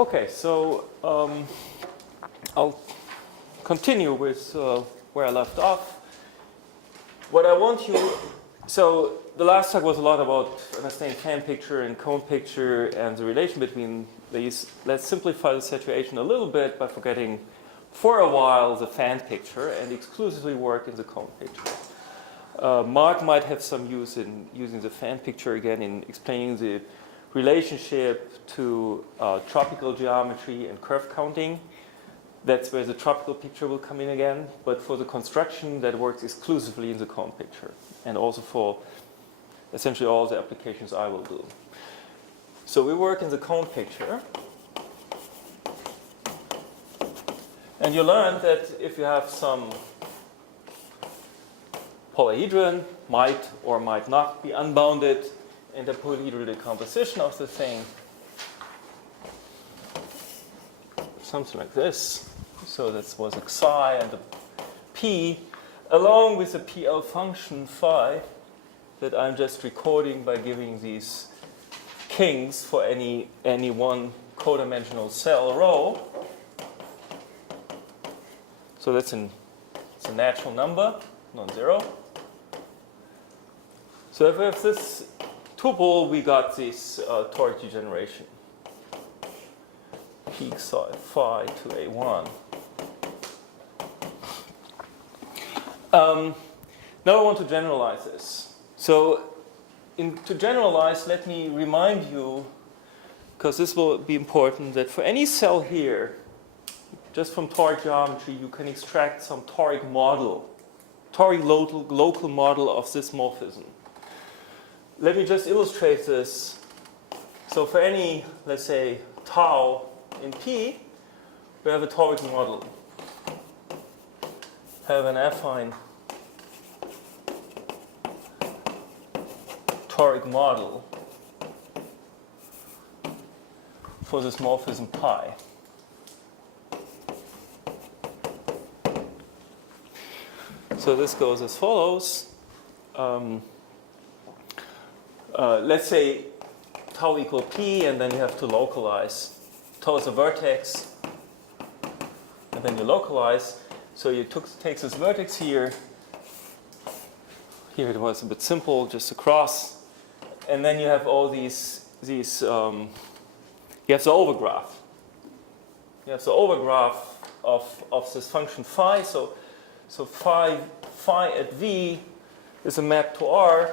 Okay, so I'll continue with where I left off. What I want you, so the last talk was a lot about understanding fan picture and cone picture and the relation between these. Let's simplify the situation a little bit by forgetting for a while the fan picture and exclusively work in the cone picture. Mark might have some use in using the fan picture again in explaining the relationship to tropical geometry and curve counting. That's where the tropical picture will come in again. But for the construction, that works exclusively in the cone picture, and also for essentially all the applications I will do. So we work in the cone picture. And you learned that if you have some polyhedron, might or might not be unbounded in the polyhedral decomposition of the thing. Something like this. So that was xi and the p, along with the PL function phi that I'm just recording by giving these kings for any one codimensional cell row. So it's a natural number, non-zero. So if we have this tuple, we got this toric degeneration. Peak psi phi to A1. Now I want to generalize this. So to generalize, let me remind you, because this will be important, that for any cell here, just from toric geometry, you can extract some toric model, toric local model of this morphism. Let me just illustrate this. So for any, let's say, tau in P, we have a toric model. Have an affine toric model for this morphism pi. So this goes as follows. Let's say tau equal P, and then you have to localize. Tau is a vertex, and then you localize. So you take this vertex here. Here it was a bit simple, just a cross. And then you have all these you have the overgraph. You have the overgraph of this function phi. So phi at V is a map to R.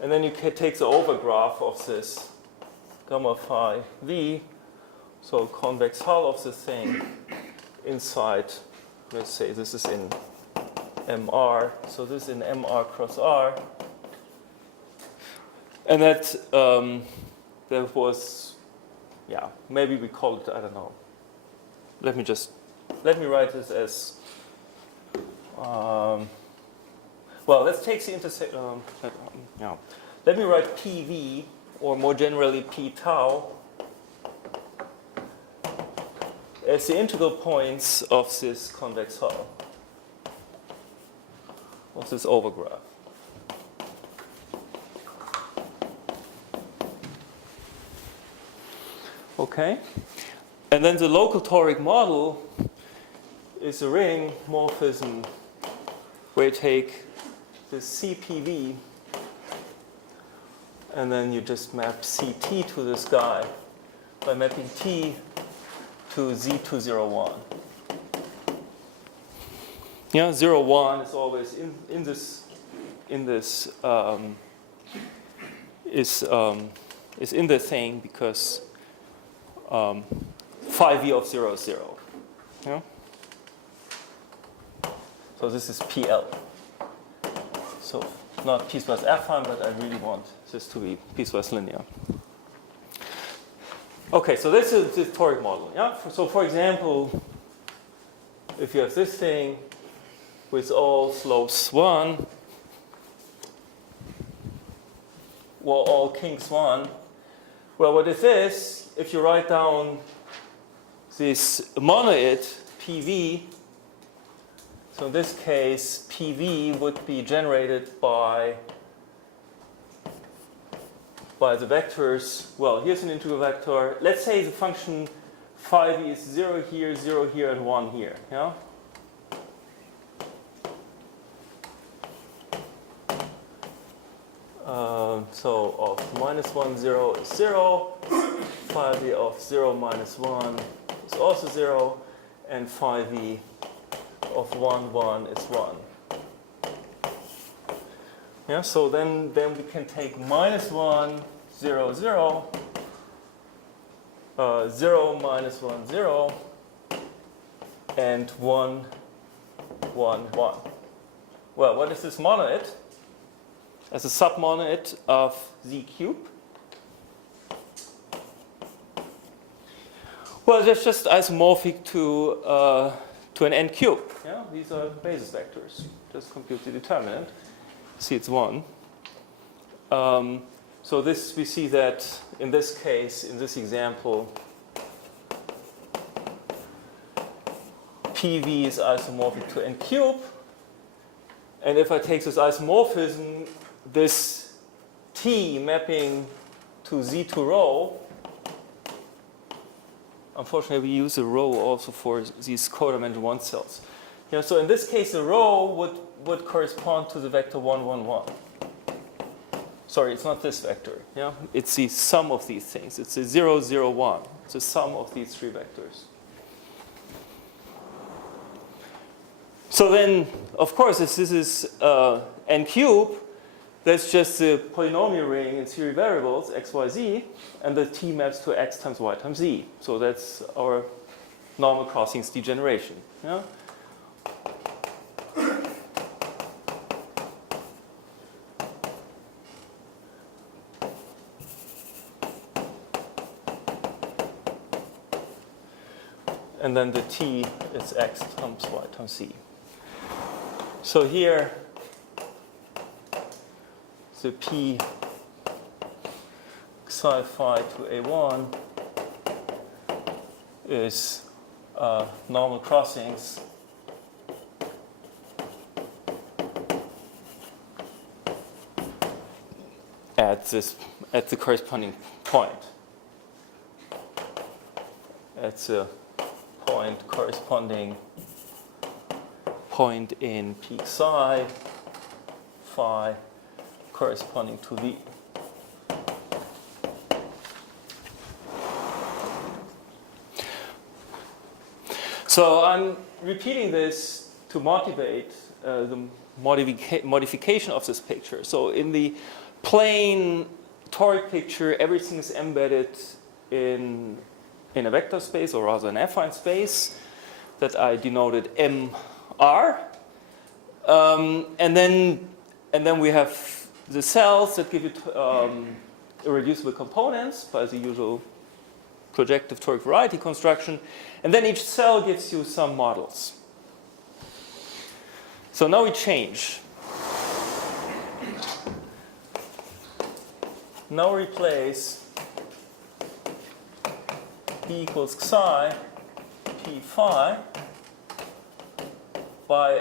And then you can take the overgraph of this gamma phi V, so convex hull of the thing inside, let's say this is in MR, so this is in MR cross R. And that was, yeah, maybe we call it, I don't know. Let me write this as, well, let's take the intersection. Let me write PV, or more generally P tau, as the integral points of this convex hull, of this overgraph. Okay? And then the local toric model is a ring morphism where you take this CPV and then you just map CT to this guy by mapping T to Z201. Yeah, 01 is always in this is in the thing because phi V of 0 is 0. Yeah? So this is PL. So not piecewise affine, but I really want this to be piecewise linear. Okay, so this is the toric model. Yeah? So for example, if you have this thing with all slopes 1, well, all kinks 1, well, what is this? If you write down this monoid PV, so in this case, PV would be generated by by the vectors. Well, here's an integral vector. Let's say the function phi v is 0 here, and 1 here. Yeah? So of minus 1, 0 is 0. Phi v of 0 minus 1 is also 0. And phi v of 1, 1 is 1. Yeah, so then we can take minus 1, 0, 0, 0, minus 1, 0, and 1, 1, 1. Well, what is this monoid? As a submonoid of Z cube. Well, that's just isomorphic to an n cube. Yeah, these are basis vectors. Just compute the determinant. See, it's 1. So this, we see that in this case, in this example, PV is isomorphic to n cube. And if I take this isomorphism, this T mapping to Z2 rho, unfortunately we use a rho also for these codimension 1 cells. Yeah, so in this case, the rho would correspond to the vector 1, 1, 1. Sorry, it's not this vector. Yeah? It's the sum of these things. It's the 0, 0, 1. It's the sum of these three vectors. So then, of course, if this is n cube, that's just the polynomial ring in series variables, x, y, z, and the T maps to x times y times z. So that's our normal crossings degeneration. Yeah? And then the T is x times y times z. So here, the P psi phi to A1 is normal crossings at the corresponding point. At the point corresponding point in P psi phi corresponding to V. So I'm repeating this to motivate the modification of this picture. So in the plain toric picture, everything is embedded in a vector space, or rather an affine space that I denoted MR. And then we have the cells that give it irreducible components by the usual projective toric variety construction. And then each cell gives you some models. So now we change. Now replace B equals psi P phi by,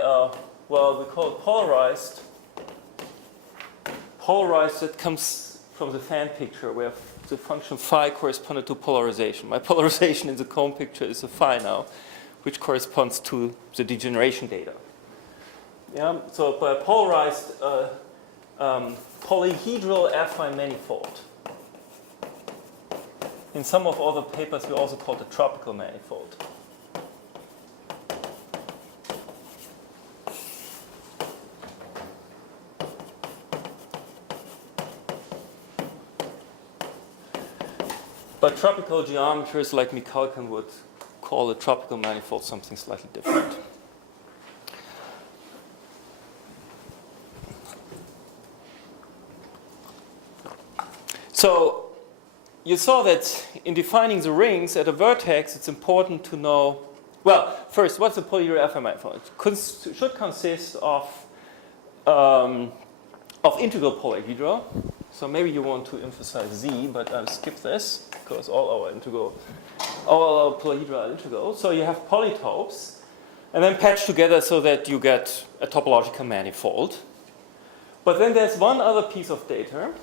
well, we call it polarized. Polarized, that comes from the fan picture where the function phi corresponded to polarization. My polarization in the cone picture is a phi now, which corresponds to the degeneration data. Yeah, so by polarized polyhedral affine manifold. In some of other papers, we also call it a tropical manifold. But tropical geometers like Mikalkin would call a tropical manifold something slightly different. So you saw that in defining the rings at a vertex, it's important to know, well, first, what's a polyhedral affine manifold? It should consist of integral polyhedra. So maybe you want to emphasize Z, but I'll skip this because all our polyhedra are integral. So you have polytopes, and then patch together so that you get a topological manifold. But then there's one other piece of data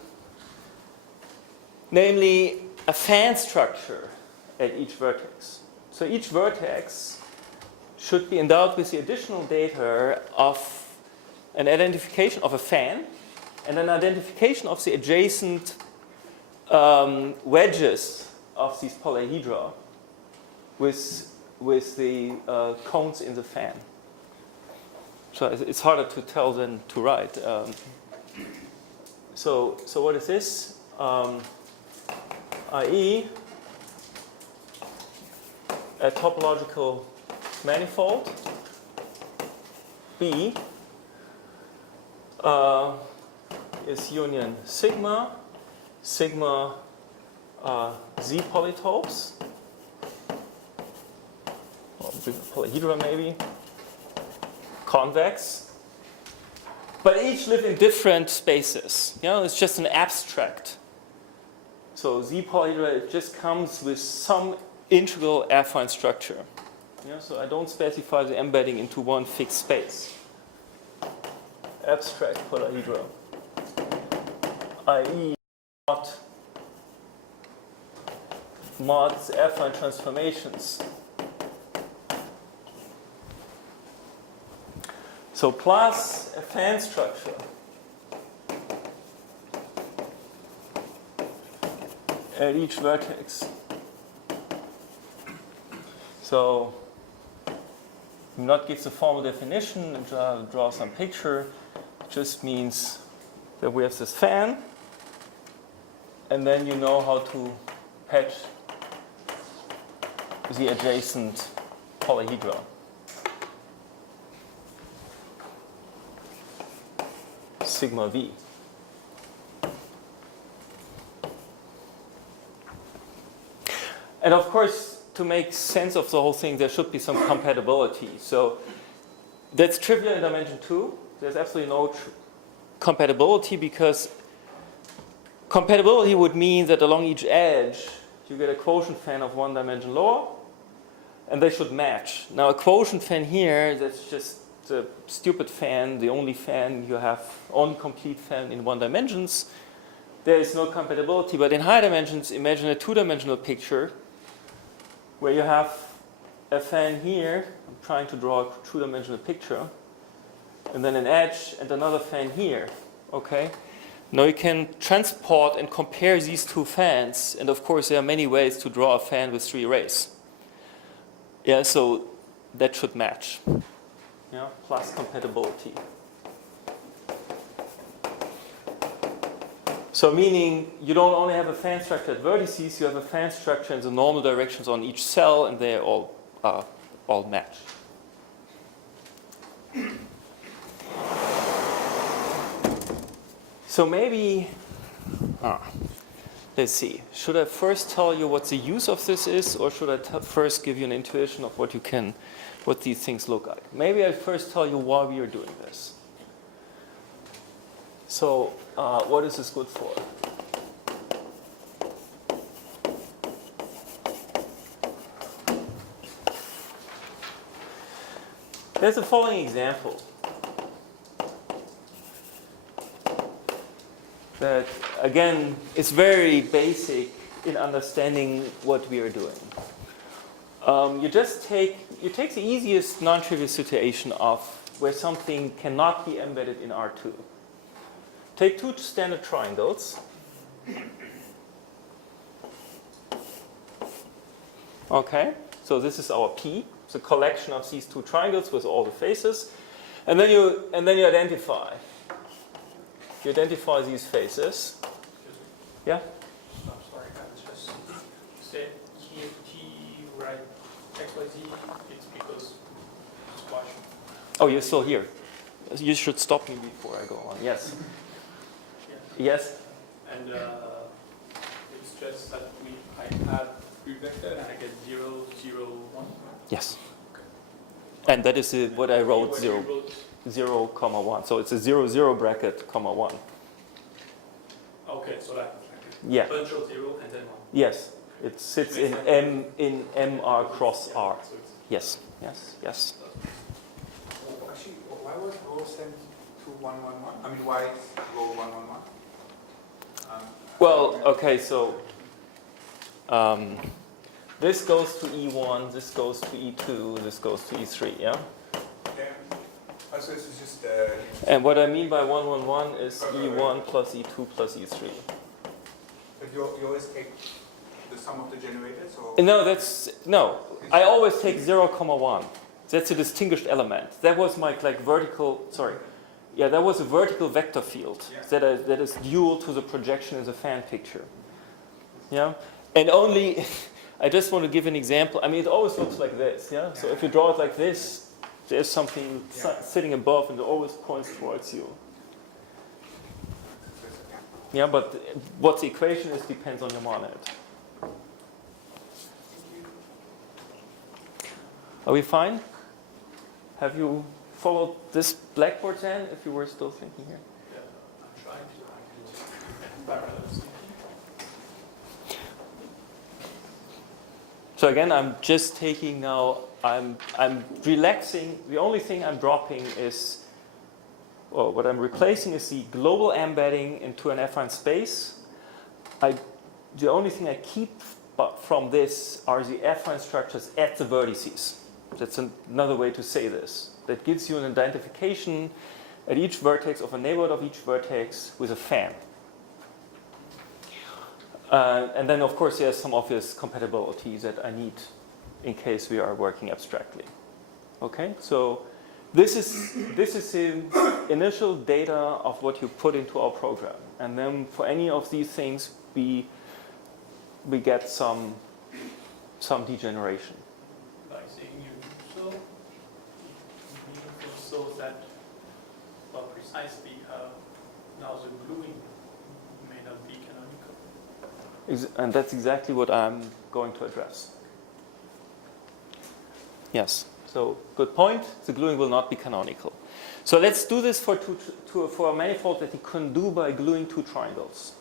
namely a fan structure at each vertex. So each vertex should be endowed with the additional data of an identification of a fan and an identification of the adjacent wedges of these polyhedra with the cones in the fan. So it's harder to tell than to write. So what is this? I.e. a topological manifold B is union sigma Z polytopes, or polyhedra maybe, convex, but each live in different spaces. You know, it's just an abstract. So Z polyhedra, it just comes with some integral affine structure. Yeah, so I don't specify the embedding into one fixed space. Abstract polyhedra, i.e. mods affine transformations. So plus a fan structure at each vertex. So not give the formal definition and draw some picture. It just means that we have this fan, and then you know how to patch the adjacent polyhedra. Sigma V. And of course, to make sense of the whole thing, there should be some compatibility. So that's trivial in dimension 2. There's absolutely no compatibility, because compatibility would mean that along each edge you get a quotient fan of one dimension lower, and they should match. Now a quotient fan here, that's just the stupid fan, the only fan you have, only complete fan in one dimensions. There is no compatibility, but in high dimensions, imagine a two-dimensional picture where you have a fan here. I'm trying to draw a two-dimensional picture, and then an edge and another fan here. Okay. Now you can transport and compare these two fans, and of course there are many ways to draw a fan with 3 rays. Yeah, so that should match. Yeah, plus compatibility. So meaning you don't only have a fan structure at vertices, you have a fan structure in the normal directions on each cell, and they all match. So maybe, let's see. Should I first tell you what the use of this is, or should I first give you an intuition of what these things look like? Maybe I first tell you why we are doing this. So, what is this good for? There's the following example. That, again, is very basic in understanding what we are doing. You take the easiest non-trivial situation of where something cannot be embedded in R2. Take 2 standard triangles. Okay, so this is our P, the collection of these 2 triangles with all the faces, and then you identify. You identify these faces. Yeah. I'm sorry, I was just said T right XYZ. It's because squash. Oh, you're still here. You should stop me before I go on. Yes. Yeah. Yes. And it's just that I have 3 vector and I get 0, 0, 1. Yes. And that is what I wrote 0, comma 1. So it's a 0, 0 bracket, comma 1. Okay, so that. Yeah. Bunch of 0 and then 1. Yes. It sits in MR cross R. Yes. Yes. Yes. Actually, why was row sent to 1, 1, 1? I mean, why row 1, 1, 1? Well, okay, so this goes to E1, this goes to E2, this goes to E3, yeah? Yeah. So this is just And what I mean by 1, 1, 1 is E1 plus E2 plus E3. but you always take the sum of the generators, or No, I always take 0, 1. That's a distinguished element. That was my vertical, that was a vertical vector field that is dual to the projection in the fan picture. Yeah? And only, I just want to give an example. I mean, it always looks like this, yeah? So if you draw it like this, there's something sitting above and it always points towards you. Yeah, but what the equation is depends on your monad. Are we fine? Have you followed this blackboard then, if you were still thinking here? Yeah, I'm trying to parallel thinking. So again, I'm just taking now, I'm relaxing. The only thing I'm dropping is, or what I'm replacing is the global embedding into an affine space. The only thing I keep from this are the affine structures at the vertices. That's another way to say this. That gives you an identification at each vertex of a neighborhood of each vertex with a fan. And then, of course, there's some obvious compatibility that I need in case we are working abstractly. Okay, so this is the initial data of what you put into our program, and then for any of these things, we get some degeneration. By saying so that, well, precisely now the gluing may not be canonical. And that's exactly what I'm going to address. Yes, so good point. The gluing will not be canonical. So let's do this for a manifold that you can do by gluing two triangles.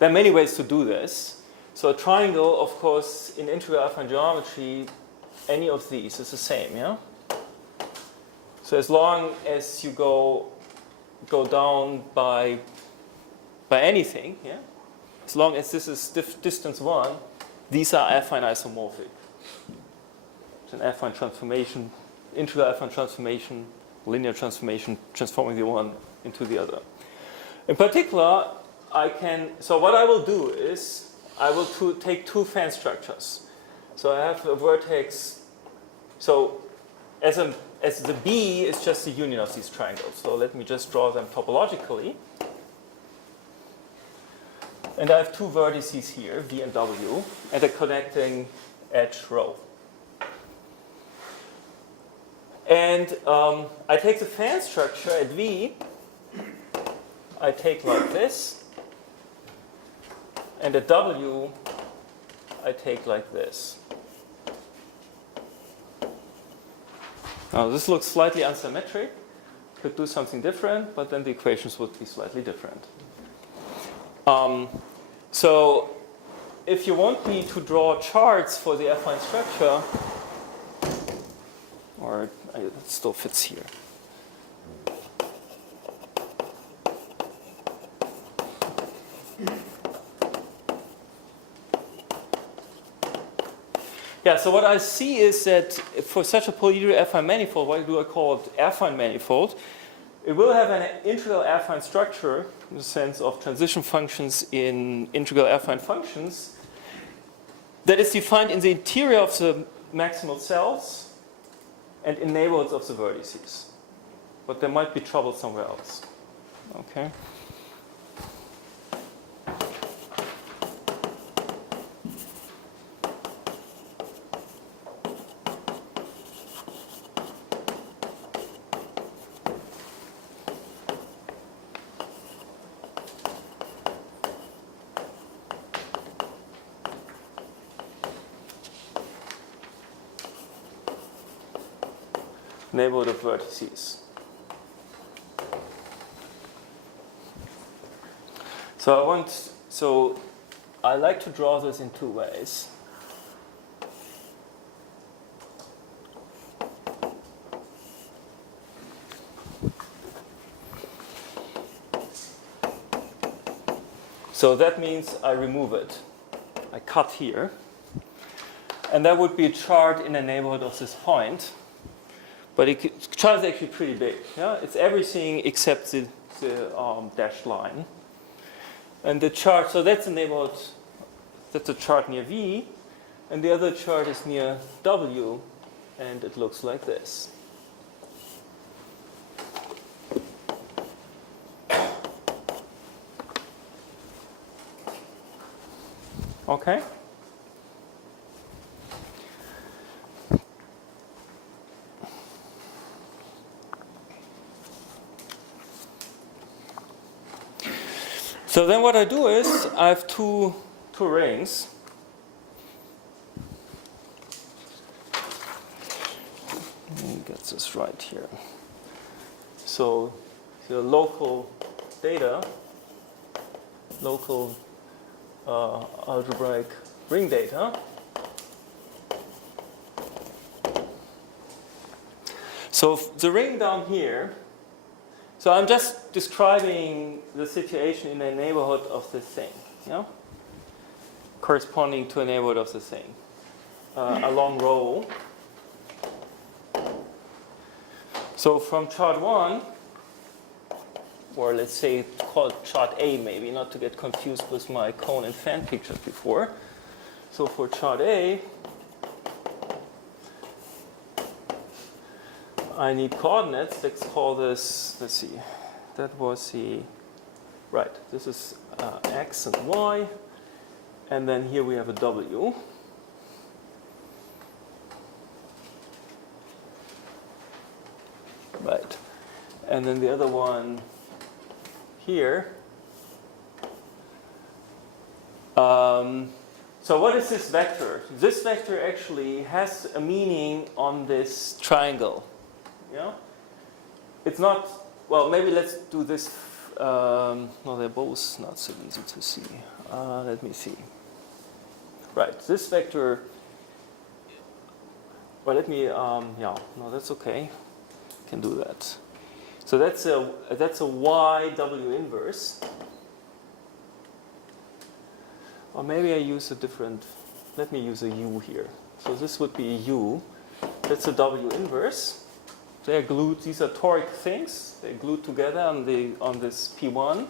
There are many ways to do this. So a triangle, of course, in integral affine geometry, any of these is the same, yeah? So as long as you go down by anything, yeah? As long as this is distance 1, these are affine isomorphic. It's an affine transformation, integral affine transformation, linear transformation, transforming the one into the other. In particular, so what I will do is, I will take two fan structures. So I have a vertex, so as the B is just the union of these triangles. So let me just draw them topologically. And I have two vertices here, V and W, and a connecting edge rho. And I take the fan structure at V, I take like this, and at W, I take like this. Now this looks slightly unsymmetric. Could do something different, but then the equations would be slightly different. So if you want me to draw charts for the affine structure, or it still fits here. Yeah, so what I see is that for such a polyhedral affine manifold, why do I call it affine manifold? It will have an integral affine structure in the sense of transition functions in integral affine functions that is defined in the interior of the maximal cells and in neighborhoods of the vertices. But there might be trouble somewhere else. Okay. Neighborhood of vertices. So I like to draw this in two ways. So that means I remove it. I cut here. And that would be a chart in the neighborhood of this point. But the chart is actually pretty big. Yeah? It's everything except the dashed line. And the chart, so that's a neighborhood, that's a chart near V. And the other chart is near W. And it looks like this. Okay? So then what I do is I have two rings. Let me get this right here. So the local data, local algebraic ring data. So the ring down here, so I'm just describing the situation in a neighborhood of this thing, yeah? Corresponding to a neighborhood of the thing. A long row. So from chart 1, or let's say call it chart A maybe, not to get confused with my cone and fan pictures before. So for chart A, I need coordinates. Let's call this, let's see, that was the, right, this is X and Y. And then here we have a W. Right. And then the other one here. So what is this vector? This vector actually has a meaning on this triangle. Yeah? It's not, well, maybe let's do this. No, they're both not so easy to see. Let me see. Right, this vector, well, let me, yeah, no, that's okay. Can do that. So that's a y w inverse. Or maybe I use a different, let me use a u here. So this would be a u. That's a w inverse. They're glued, these are toric things. They're glued together on this P1.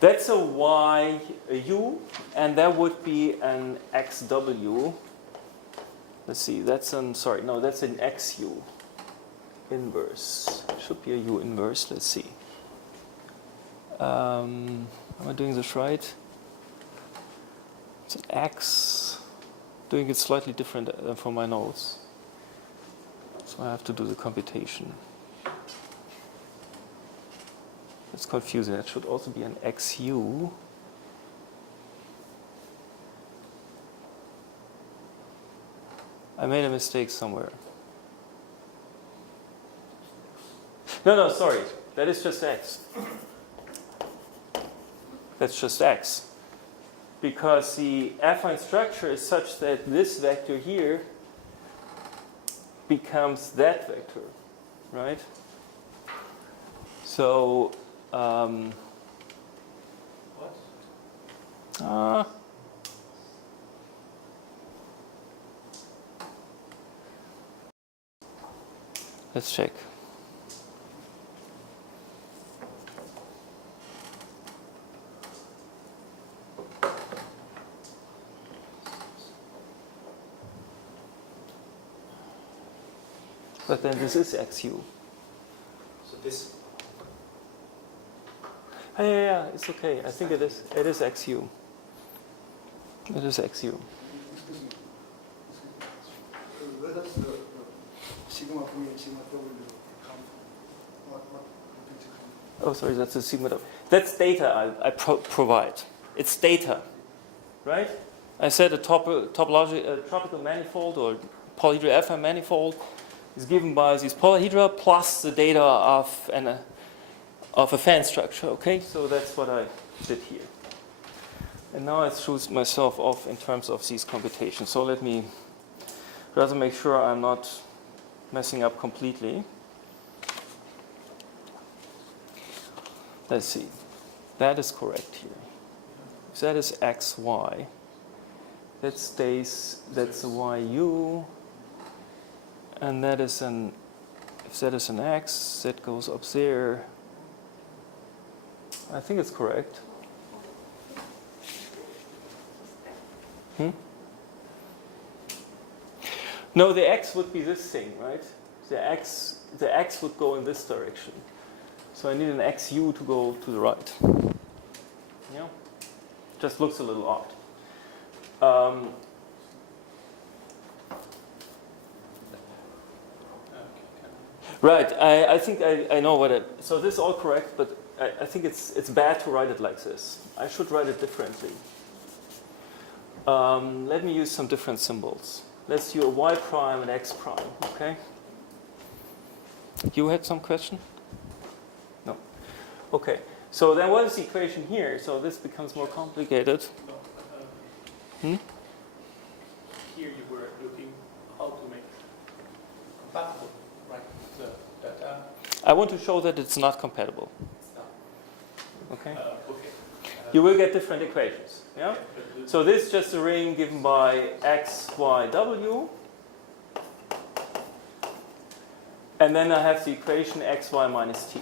That's a y, a u, and that would be an xw. Let's see, that's an, sorry, no, that's an xu inverse. Should be a u inverse, let's see. Am I doing this right? It's an x, doing it slightly different from my notes. So I have to do the computation. It's confusing. It should also be an xu. I made a mistake somewhere. No, sorry. That is just x. That's just x. Because the affine structure is such that this vector here becomes that vector, right? So, what? Let's check. But then this is xu. So this. Yeah, it's okay. I think it is. It is xu. It is xu. Excuse me. Where does the sigma V and sigma W come from? What things come from? Oh, sorry, that's the sigma. That's data I provide. It's data, right? I said a tropical manifold or polyhedral affine manifold is given by these polyhedra plus the data of a fan structure. Okay, so that's what I did here. And now I threw myself off in terms of these computations. So let me rather make sure I'm not messing up completely. Let's see. That is correct here. if that is xy, that stays, that's a yu, and that is an, if that is an x, that goes up there. I think it's correct. No, the x would be this thing, right? The x would go in this direction. So I need an xu to go to the right. Yeah? Just looks a little odd. Right, I think I know what it, so this is all correct, but I think it's bad to write it like this. I should write it differently. Let me use some different symbols. Let's do a y prime and x prime, okay? You had some question? No. Okay, so then what is the equation here? So this becomes more complicated. Here you were looking how to make compatible, right? The data. I want to show that it's not compatible. Okay? Okay. You will get different equations. Yeah? So this is just a ring given by x, y, w. And then I have the equation xy minus t.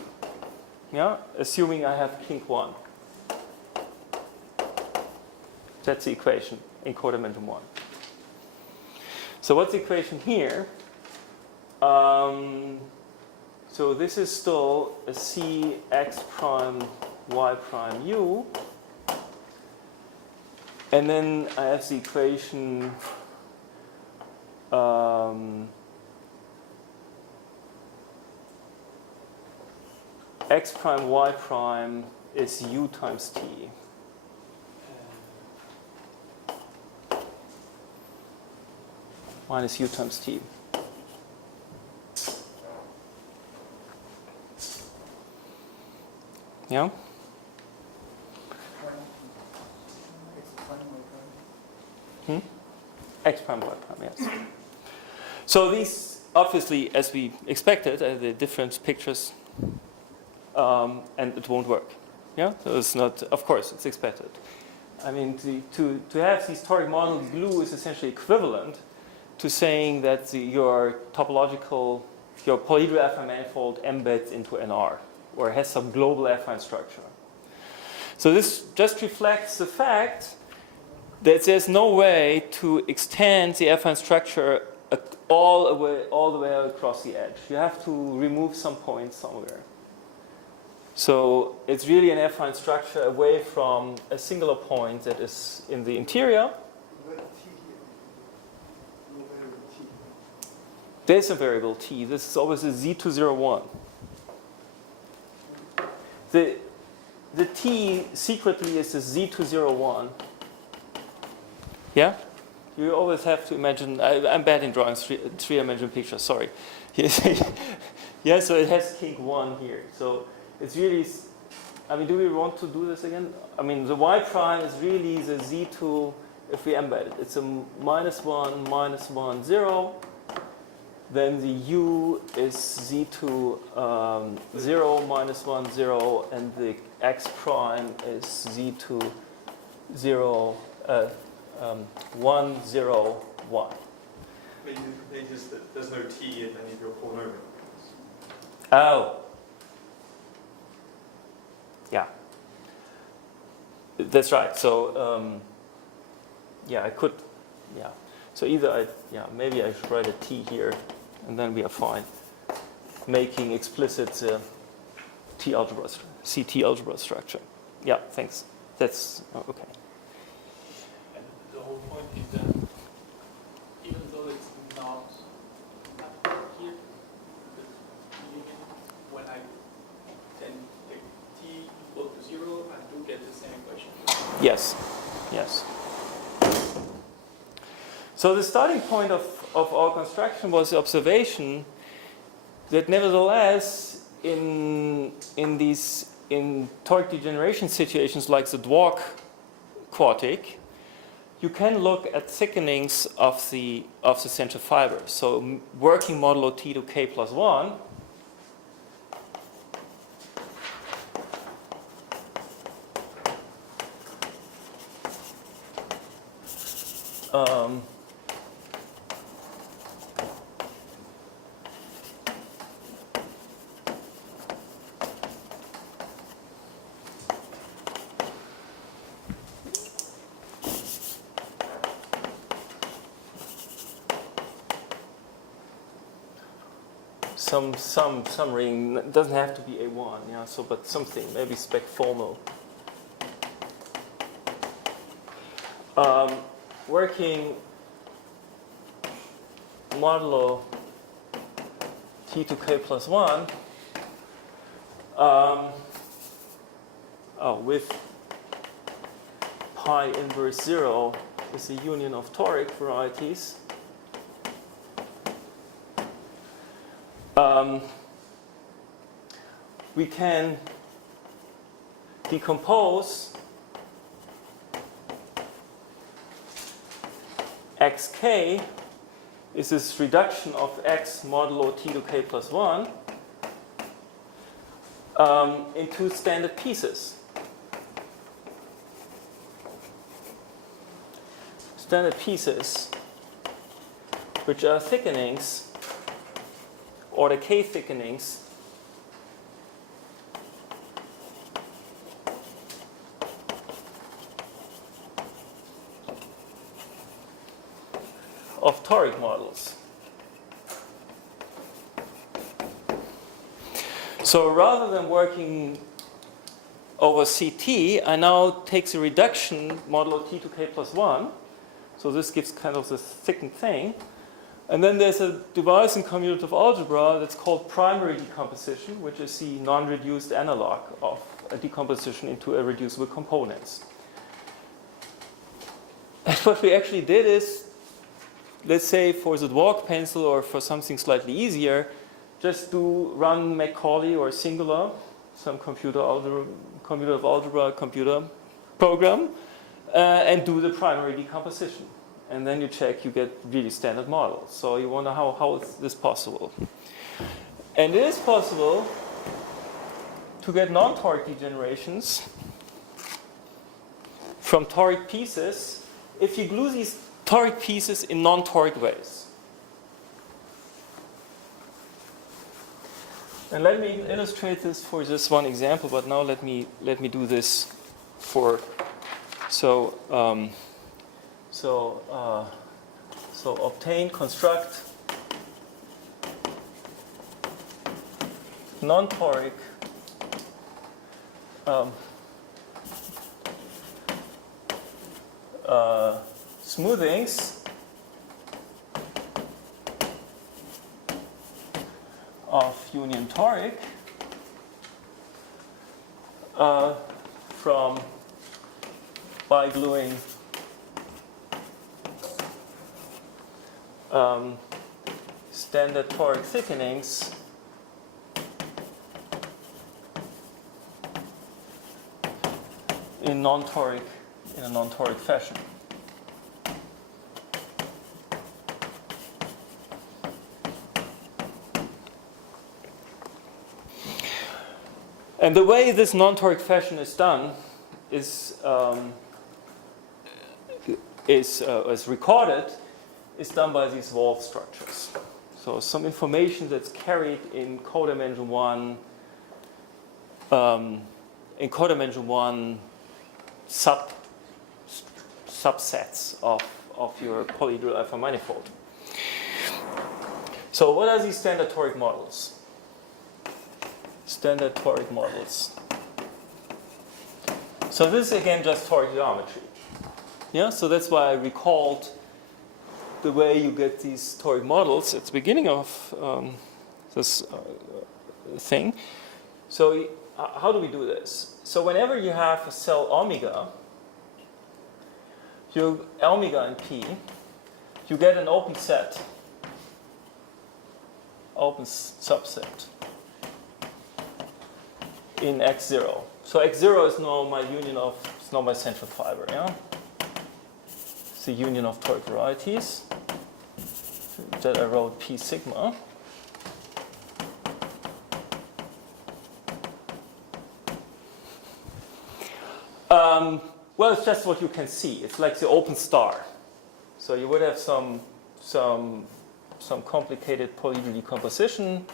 Yeah? Assuming I have kink 1. That's the equation in codimension 1. So what's the equation here? So this is still a c x prime y prime u. And then I have the equation x prime y prime is u times t. Minus u times t. Yeah? X prime, y prime, yes. So these, obviously, as we expected, are the different pictures, and it won't work. Yeah, so it's not. Of course, it's expected. I mean, to have these toric models glue is essentially equivalent to saying that your topological, your polyhedral affine manifold embeds into NR, or has some global affine structure. So this just reflects the fact that there's no way to extend the affine structure all the way across the edge. You have to remove some points somewhere. So it's really an affine structure away from a singular point that is in the interior. There's a variable t. This is always a z201. The t secretly is a z201. Yeah? You always have to imagine, I'm bad in drawing three-dimensional pictures, sorry. Yeah, so it has kink 1 here. So it's really, I mean, do we want to do this again? I mean, the y prime is really the z2, if we embed it. It's a -1, -1, 0. Then the u is z2, 0, -1, 0. And the x prime is z2, 0, 1, 0, 1. There's no t in any of your polynomials. Oh. Yeah. That's right. So, yeah, I could, yeah. So either maybe I should write a t here, and then we are fine. Making explicit CT algebra structure. Yeah, thanks. That's okay. And the whole point is that even though it's not here, when I then take t equal to 0, I do get the same equation. Yes. Yes. So the starting point of our construction was the observation that nevertheless in toric degeneration situations like the Dwork quartic, you can look at thickenings of the central fiber. So working modulo t to k plus 1, some ring. It doesn't have to be A1, yeah. So, but something, maybe spec formal. Working modulo T to K plus 1 with pi inverse 0 is the union of toric varieties. We can decompose xk is this reduction of x modulo T to K plus 1 into standard pieces. Standard pieces, which are thickenings, or the K thickenings of toric models. So rather than working over CT, I now take the reduction modulo T to K plus 1. So this gives kind of this thickened thing. And then there's a device in commutative algebra that's called primary decomposition, which is the non-reduced analog of a decomposition into irreducible components. And what we actually did is, let's say for the dwarf pencil or for something slightly easier, just run Macaulay or Singular, some commutative algebra computer program, and do the primary decomposition. And then you check, you get really standard models. So you wonder how is this possible? And it is possible to get non-toric degenerations from toric pieces if you glue these toric pieces in non-toric ways. And let me illustrate this for just one example, but now let me do this for so obtain, construct non-toric smoothings of union toric by gluing standard toric thickenings in a non-toric fashion. And the way this non-toric fashion is done is recorded is done by these Wolf structures. So some information that's carried in codimension 1 subsets of your polyhedral alpha manifold. So what are these standard toric models? Standard toric models. So this is again just toric geometry. Yeah, so that's why I recalled the way you get these toric models at the beginning of this thing. So how do we do this? So whenever you have a cell omega, omega and P, you get an open set, open subset in X0. So X0 is now my my central fiber, yeah? It's the union of toric varieties that I wrote P sigma. Well, it's just what you can see. It's like the open star. So So you would have some complicated polygon decomposition.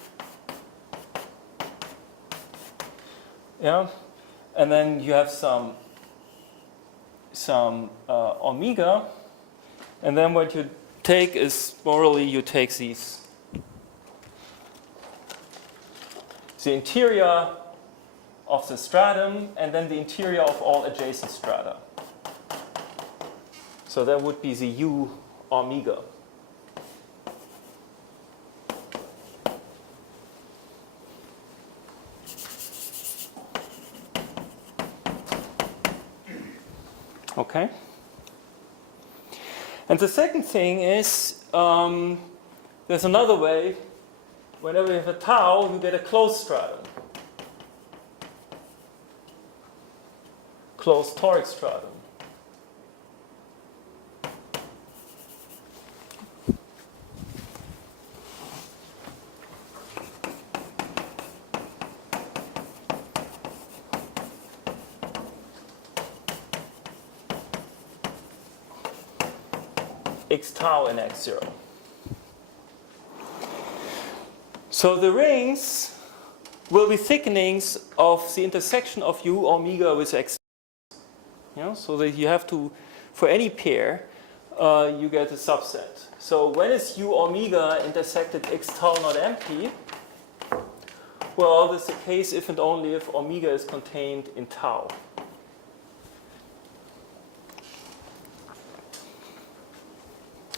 Yeah, and then you have some omega, and then what you take is morally you take the interior of the stratum and then the interior of all adjacent strata. So that would be the U omega. Okay. And the second thing is there's another way. Whenever you have a tau, you get a closed stratum. Closed toric stratum. X tau and x0. So the rings will be thickenings of the intersection of U omega with x. So that you have to, for any pair, you get a subset. So when is U omega intersected x tau not empty? Well, this is the case if and only if omega is contained in tau.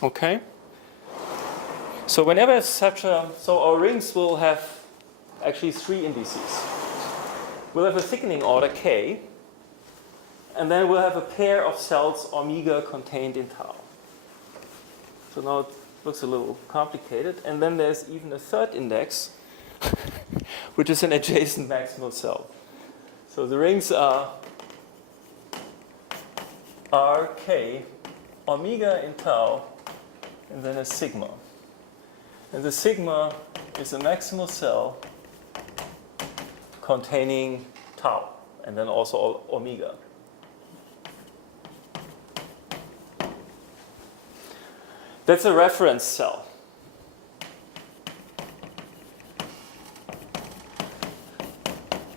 Okay? So whenever so our rings will have actually 3 indices. We'll have a thickening order K, and then we'll have a pair of cells omega contained in tau. So now it looks a little complicated. And then there's even a third index, which is an adjacent maximal cell. So the rings are RK, omega in tau, and then a sigma. And the sigma is a maximal cell containing tau, and then also omega. That's a reference cell.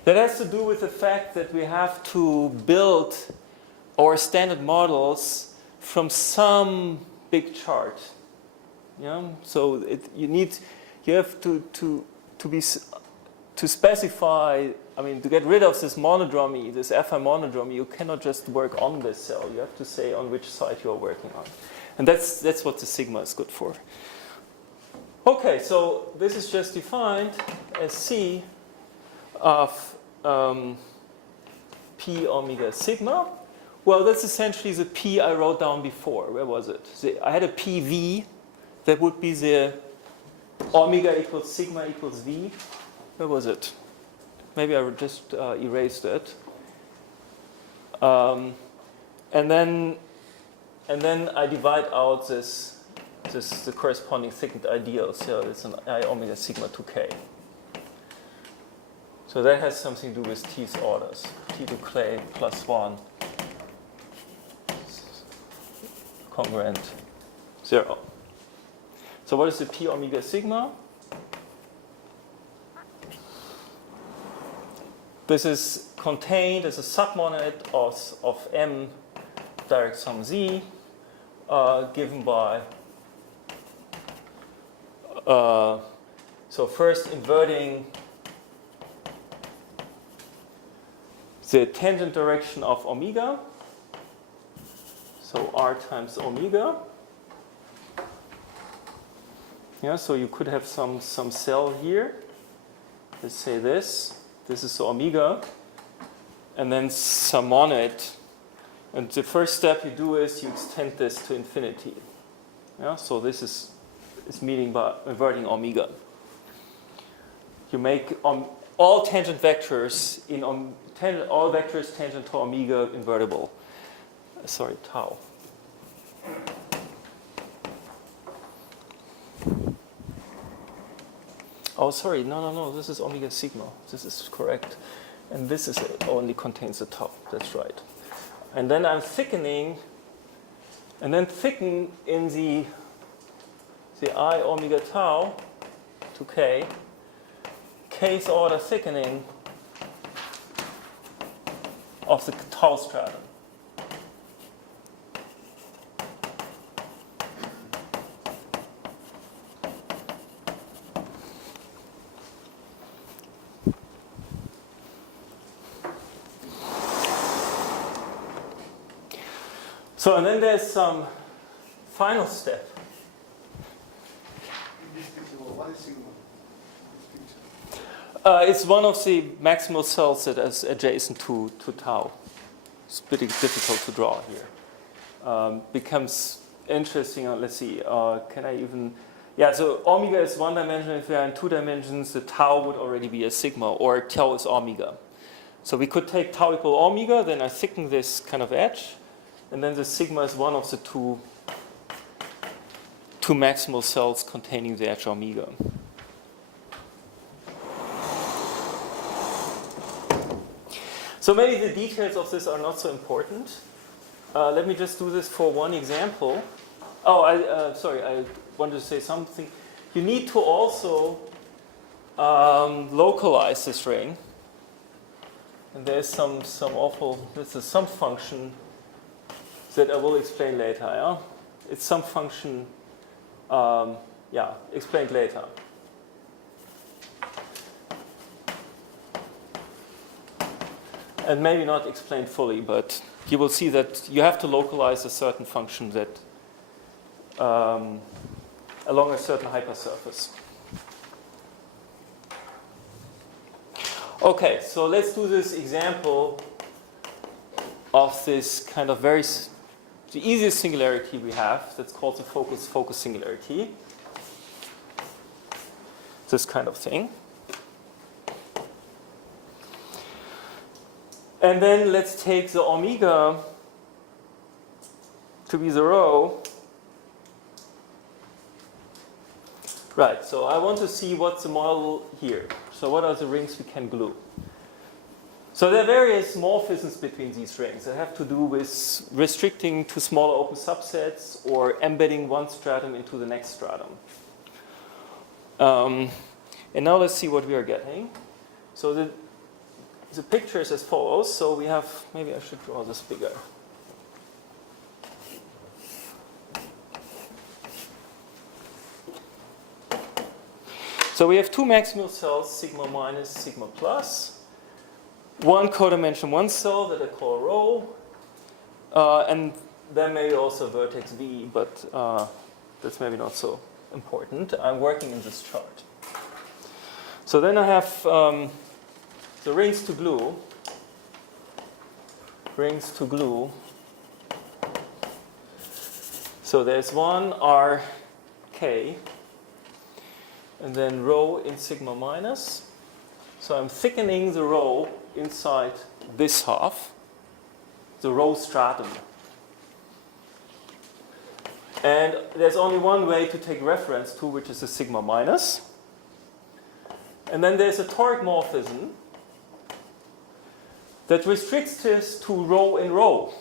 That has to do with the fact that we have to build our standard models from some big chart. Yeah? So you have to specify. I mean, to get rid of this monodromy, this Fi monodromy, you cannot just work on this cell. You have to say on which side you are working on. And that's what the sigma is good for. Okay, so this is just defined as C of P omega sigma. Well, that's essentially the P I wrote down before. Where was it? I had a PV. That would be the omega equals sigma equals V. Where was it? Maybe I just erased it. And then I divide out the corresponding thickened ideal. So it's an I omega sigma 2k. So that has something to do with T's orders. T to K plus 1 congruent 0. So what is the P omega sigma? This is contained as a submonad of M direct sum Z given by so first inverting the tangent direction of omega, so R times omega. Yeah, so you could have some cell here. Let's say this is the omega, and then some monad. And the first step you do is you extend this to infinity. Yeah, so this is meaning by inverting omega. You make all tangent vectors all vectors tangent to omega invertible. Sorry, tau. Oh, sorry, no, this is omega sigma. This is correct. And this is only contains the tau. That's right. And then I'm thickening and then thicken in the I omega tau to k, k's order thickening of the tau stratum. So, and then there's some final step. In this picture, what is sigma? This picture. It's one of the maximal cells that is adjacent to tau. It's pretty difficult to draw here. Becomes interesting. Let's see. Can I even? Yeah. So omega is one dimension. If we are in 2 dimensions, the tau would already be a sigma, or tau is omega. So we could take tau equal omega. Then I thicken this kind of edge. And then the sigma is one of the two maximal cells containing the edge omega. So maybe the details of this are not so important. Let me just do this for one example. Oh, sorry, I wanted to say something. You need to also localize this ring. And there's this is some function that I will explain later. Yeah? It's some function, explained later. And maybe not explained fully, but you will see that you have to localize a certain function that along a certain hypersurface. Okay, so let's do this example of this kind of the easiest singularity we have, that's called the focus singularity. This kind of thing. And then let's take the omega to be the rho. Right, so I want to see what's the model here. So what are the rings we can glue? So there are various morphisms between these rings that have to do with restricting to smaller open subsets or embedding one stratum into the next stratum. And now let's see what we are getting. So the picture is as follows. So we have, maybe I should draw this bigger. So we have two maximal cells, sigma minus, sigma plus. One codimension 1 cell that I call rho, and then maybe also vertex V, but that's maybe not so important. I'm working in this chart. So then I have the rings to glue. Rings to glue. So there's one R K, and then rho in sigma minus. So I'm thickening the rho inside this half, the rho stratum. And there's only one way to take reference to, which is the sigma minus. And then there's a toric morphism that restricts this to rho in rho.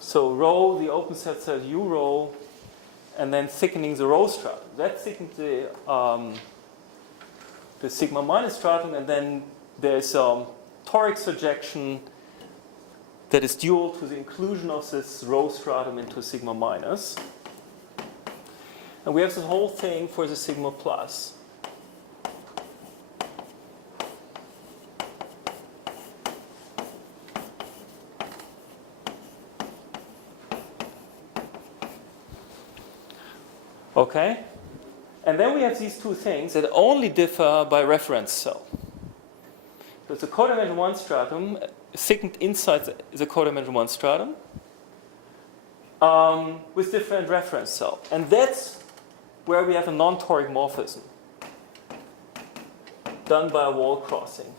So rho, the open set says U rho, and then thickening the rho stratum. That thickens the sigma minus stratum, and then there's toric surjection that is dual to the inclusion of this rho stratum into sigma minus. And we have this whole thing for the sigma plus. Okay? And then we have these two things that only differ by reference cell. So it's a codimension 1 stratum thickened inside the codimension 1 stratum with different reference cell. And that's where we have a non-toric morphism done by a wall crossing.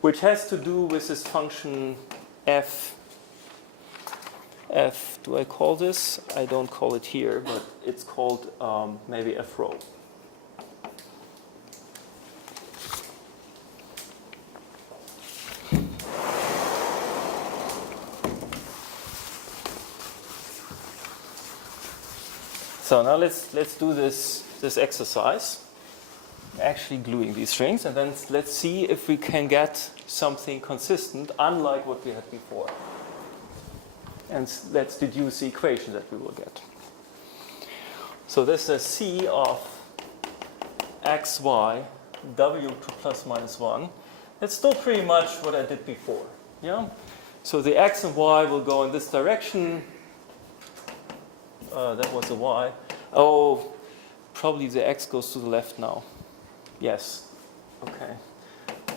Which has to do with this function f. Do I call this? I don't call it here, but it's called maybe f rho. So now let's do this exercise, actually gluing these strings, and then let's see if we can get something consistent, unlike what we had before. And let's deduce the equation that we will get. So this is C of x, y, w to plus minus 1. It's still pretty much what I did before. Yeah? So the x and y will go in this direction. That was a y. Oh, probably the x goes to the left now. Yes. Okay.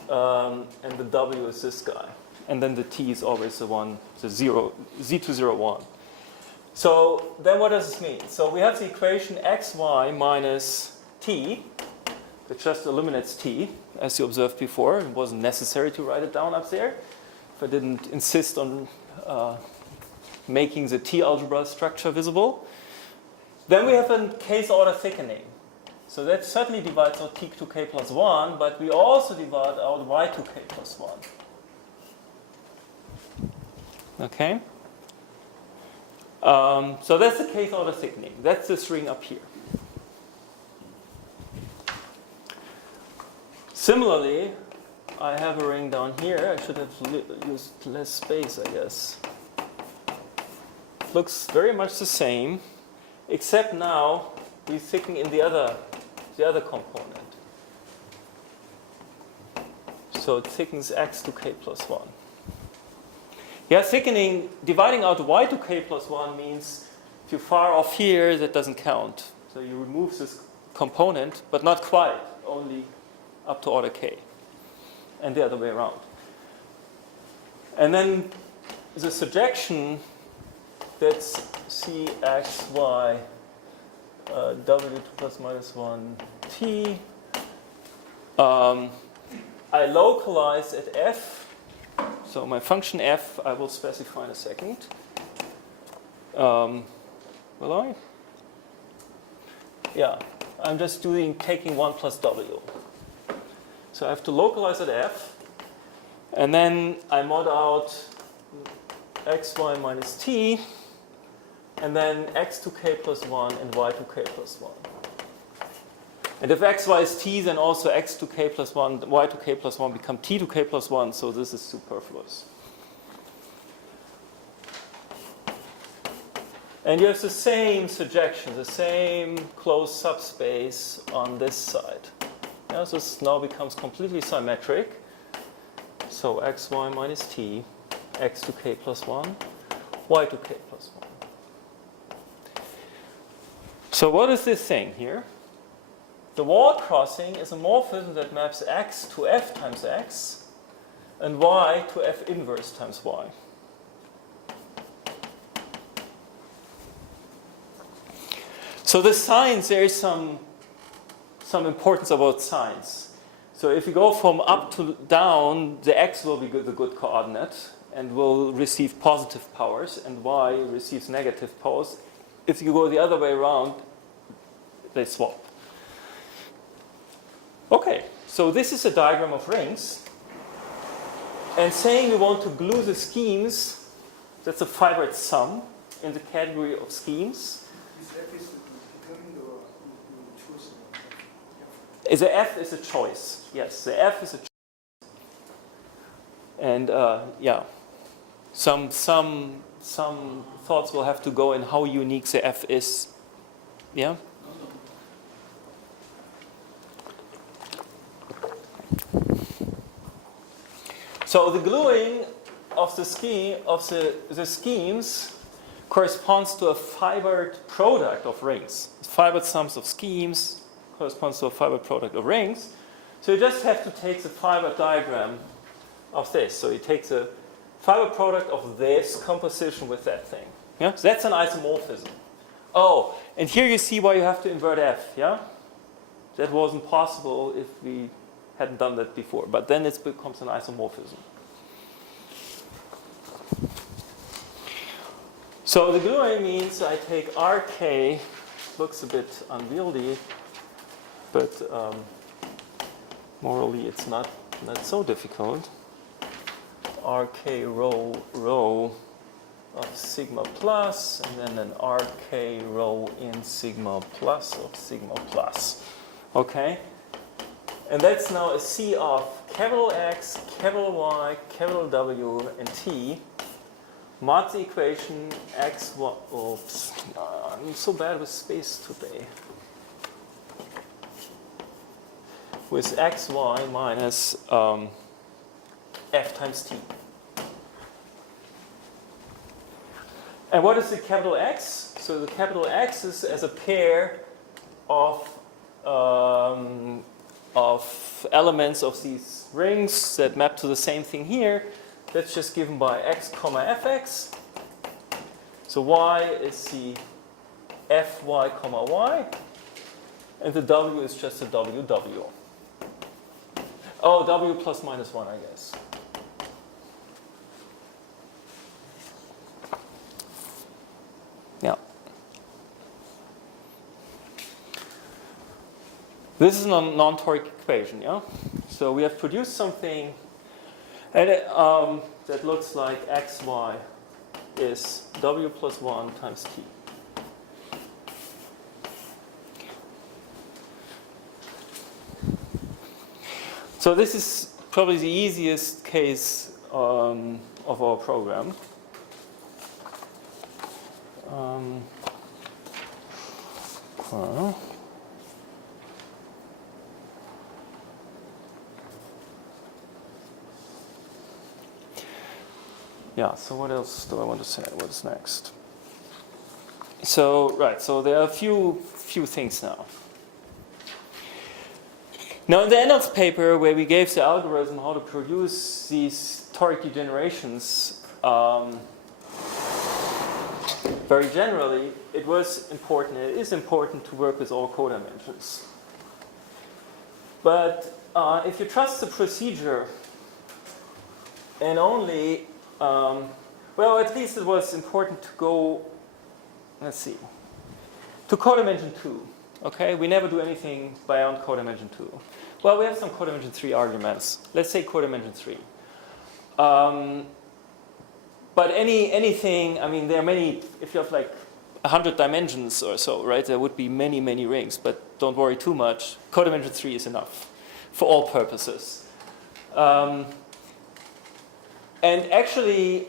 And the w is this guy. And then the t is always the one, the 0, z2, 1. So then what does this mean? So we have the equation xy minus t. It just eliminates t, as you observed before. It wasn't necessary to write it down up there. If I didn't insist on making the t algebra structure visible. Then we have a case order thickening. So that certainly divides out t to k plus 1, but we also divide out y to k plus 1. Okay? So that's the case order thickening. That's this ring up here. Similarly, I have a ring down here. I should have used less space, I guess. Looks very much the same, except now we thicken in the other component. So it thickens x to k plus 1. Yeah, thickening, dividing out y to k plus 1 means if you're far off here, that doesn't count. So you remove this component, but not quite, only up to order k. And the other way around. And then the surjection, that's cx, y, w to plus minus 1 t. I localize at f. So my function f I will specify in a second. Will I? Yeah, I'm just taking 1 plus w. So I have to localize at f. And then I mod out xy minus t. And then x to k plus 1 and y to k plus 1. And if xy is t, then also x to k plus 1, y to k plus 1 become t to k plus 1, so this is superfluous. And you have the same surjection, the same closed subspace on this side. Yeah, so this now becomes completely symmetric. So xy minus t, x to k plus 1, y to k plus 1. So what is this thing here? The wall crossing is a morphism that maps x to f times x and y to f inverse times y. So the signs, there is some importance about signs. So if you go from up to down, the x will be the good coordinate and will receive positive powers, and y receives negative powers. If you go the other way around, they swap. Okay, so this is a diagram of rings. And saying we want to glue the schemes, that's a fibered sum in the category of schemes. Is f is determined or you choose? The f is a choice. Yes, the f is a choice. And yeah, some thoughts will have to go in how unique the f is. Yeah? So the gluing of the schemes corresponds to a fibered product of rings. Fibered sums of schemes corresponds to a fibered product of rings. So you just have to take the fibered diagram of this. So you take the fiber product of this composition with that thing. Yeah? So that's an isomorphism. Oh, and here you see why you have to invert f. Yeah? That wasn't possible if we hadn't done that before. But then it becomes an isomorphism. So the gluing means I take RK, looks a bit unwieldy, but morally it's not so difficult. RK rho of sigma plus, and then an RK rho in sigma plus of sigma plus. Okay? And that's now a C of capital X, capital Y, capital W, and T. Mod the equation x, y, oops, I'm so bad with space today. With xy minus f times t. And what is the capital X? So the capital X is as a pair of elements of these rings that map to the same thing here. That's just given by x comma fx. So y is the fy comma y, and the w is just a ww. Oh, w plus minus 1, I guess. Yeah. This is a non-toric equation, yeah? So we have produced something and that looks like xy is w plus 1 times t. So this is probably the easiest case of our program. Yeah, so what else do I want to say? What's next? So, right, so there are a few things now. Now, in the end of the paper, where we gave the algorithm how to produce these toric degenerations, very generally, it was important, it is important to work with all codimensions. But if you trust the procedure and only, well, at least it was important to go, let's see, to codimension 2. Okay, we never do anything beyond codimension 2. Well, we have some codimension 3 arguments. Let's say codimension 3. But anything, I mean, there are many, if you have like 100 dimensions or so, right, there would be many, many rings, but don't worry too much. Codimension 3 is enough for all purposes. And actually,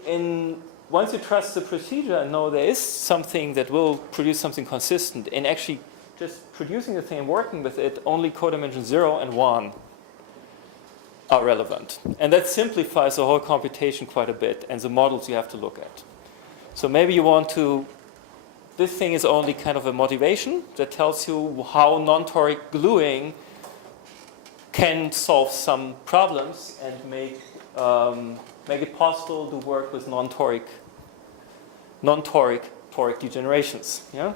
once you trust the procedure and know there is something that will produce something consistent, and actually just producing the thing and working with it, only codimension 0 and 1 are relevant. And that simplifies the whole computation quite a bit and the models you have to look at. So maybe you want to, this thing is only kind of a motivation that tells you how non-toric gluing can solve some problems and make it possible to work with non-toric toric degenerations. Yeah?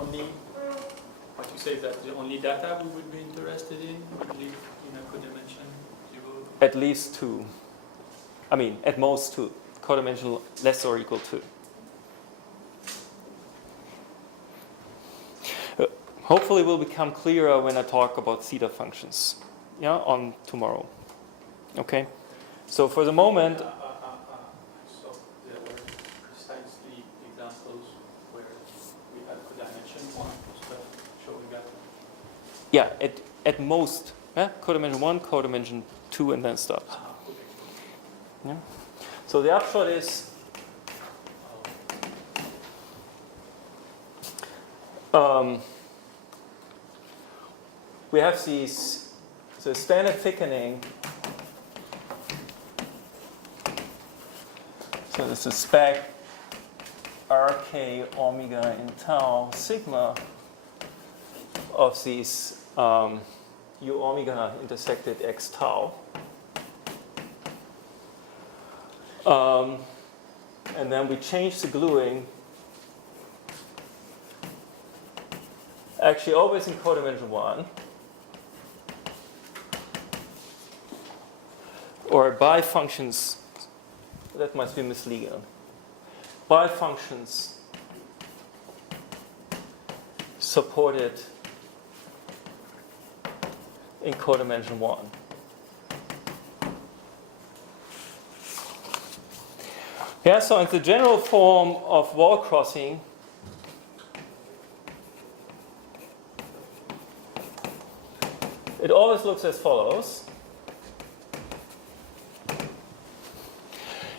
Only what you say is that the only data we would be interested in would live in a codimension 0? At least 2. I mean, at most 2. Codimension less or equal to. Hopefully it will become clearer when I talk about theta functions. Yeah, on tomorrow. Okay? So for the moment, So there were precisely examples where we had codimension 1 stuff showing that. yeah, at most, codimension 1, codimension 2, and then stops. Okay. Yeah. So the upshot is, we have the standard thickening. So this is spec RK omega in tau sigma of these U omega intersected X tau. And then we change the gluing, actually always in codimension 1, or by functions, that must be misleading, by functions supported in codimension 1. Yeah, so in the general form of wall crossing, it always looks as follows.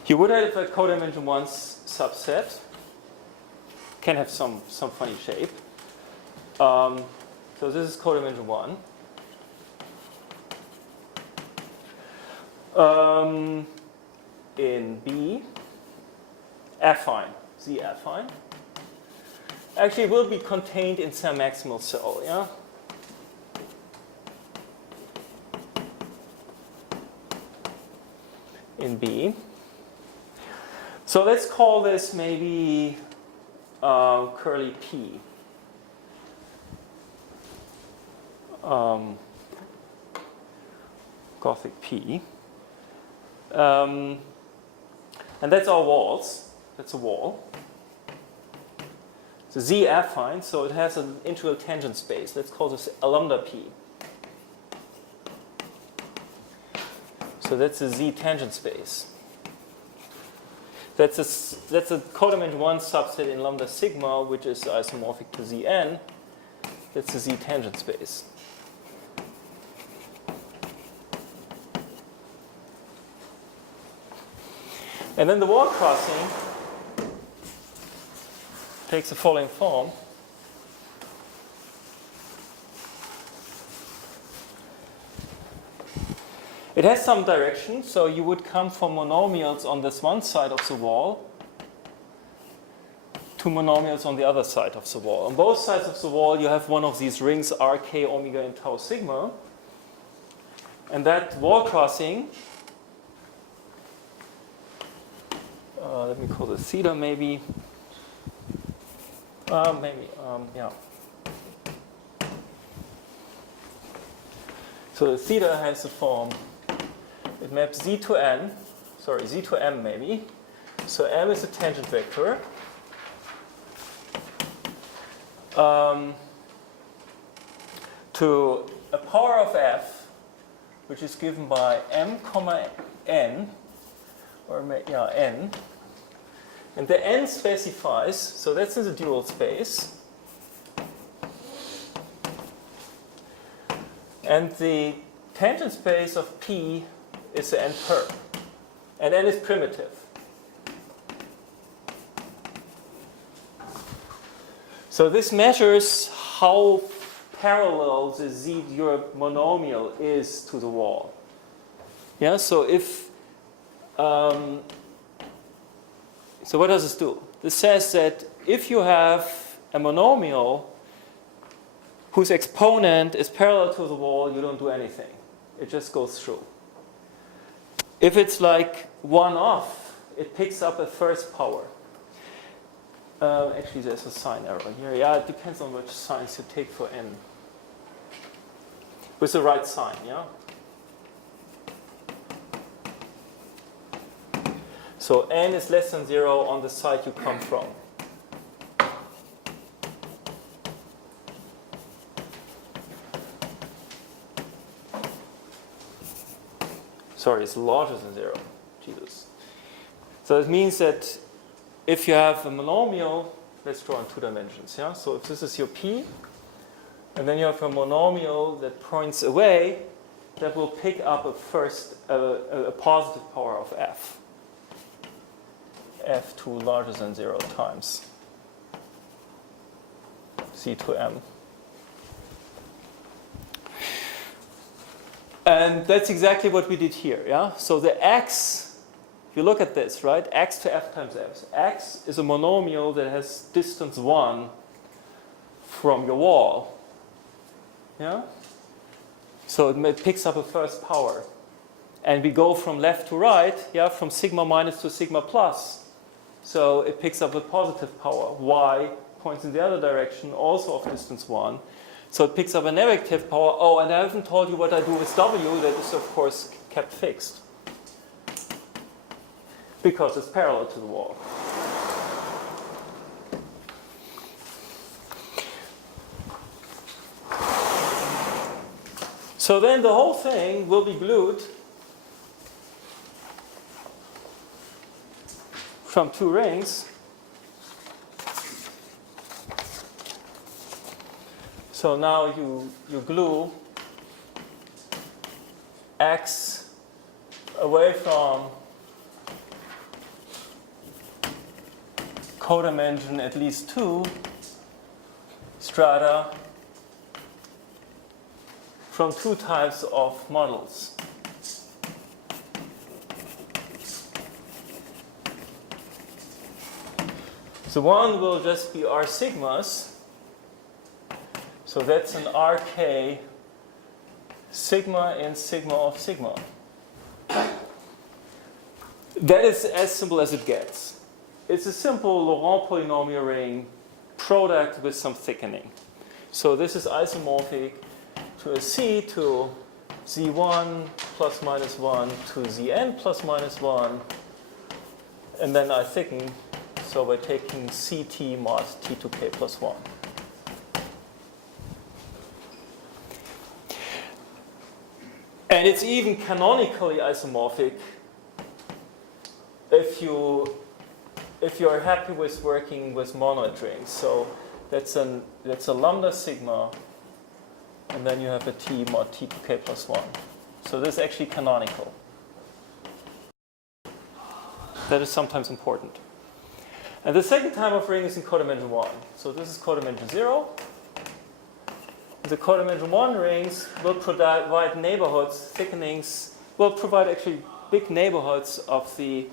You would have a codimension 1 subset. Can have some funny shape. So this is codimension 1. In B, affine, Z affine, actually will be contained in some maximal cell, yeah? In B. So let's call this maybe curly P. Gothic P. And that's our walls. That's a wall. It's a Z affine, so it has an integral tangent space. Let's call this a lambda P. So that's a Z tangent space. That's a codimension 1 subset in lambda sigma, which is isomorphic to Zn. That's a Z tangent space. And then the wall crossing takes the following form. It has some direction, so you would come from monomials on this one side of the wall to monomials on the other side of the wall. On both sides of the wall, you have one of these rings, Rk, omega, and tau sigma. And that wall crossing, let me call it theta maybe. Yeah. So the theta has the form, it maps Z to M maybe. So M is a tangent vector. To a power of F, which is given by M comma N, or N. And the N specifies, so that's in the dual space. And the tangent space of P is the N per. And N is primitive. So this measures how parallel the Z monomial is to the wall. Yeah, so if so what does this do? This says that if you have a monomial whose exponent is parallel to the wall, you don't do anything. It just goes through. If it's like one off, it picks up a first power. Actually, there's a sign error here. Yeah, it depends on which signs you take for n. With the right sign, yeah? So n is less than 0 on the side you come from. Sorry, it's larger than 0. Jesus. So it means that if you have a monomial, let's draw in 2 dimensions. Yeah? So if this is your P, and then you have a monomial that points away, that will pick up a positive power of F. F2 larger than 0 times C to M. And that's exactly what we did here. Yeah? So the X, if you look at this, right? X to F times F. X is a monomial that has distance 1 from your wall. Yeah? So it picks up a first power. And we go from left to right, yeah, from sigma minus to sigma plus. So it picks up a positive power. Y points in the other direction, also of distance 1. So it picks up a negative power. Oh, and I haven't told you what I do with W. That is, of course, kept fixed. Because it's parallel to the wall. So then the whole thing will be glued from two rings. So now you glue X away from codimension at least 2 strata from two types of models. So one will just be R sigmas. So that's an RK sigma and sigma of sigma. That is as simple as it gets. It's a simple Laurent polynomial ring product with some thickening. So this is isomorphic to a C to Z1 plus minus 1 to Zn plus minus 1. And then I thicken, so we're taking Ct mod T to K plus 1. And it's even canonically isomorphic if you are happy with working with monoid rings. So that's a lambda sigma, and then you have a T mod T to K plus 1. So this is actually canonical. That is sometimes important. And the second type of ring is in codimension 1. So this is codimension 0. The codimension 1 rings will provide neighborhoods, thickenings, will provide actually big neighborhoods of the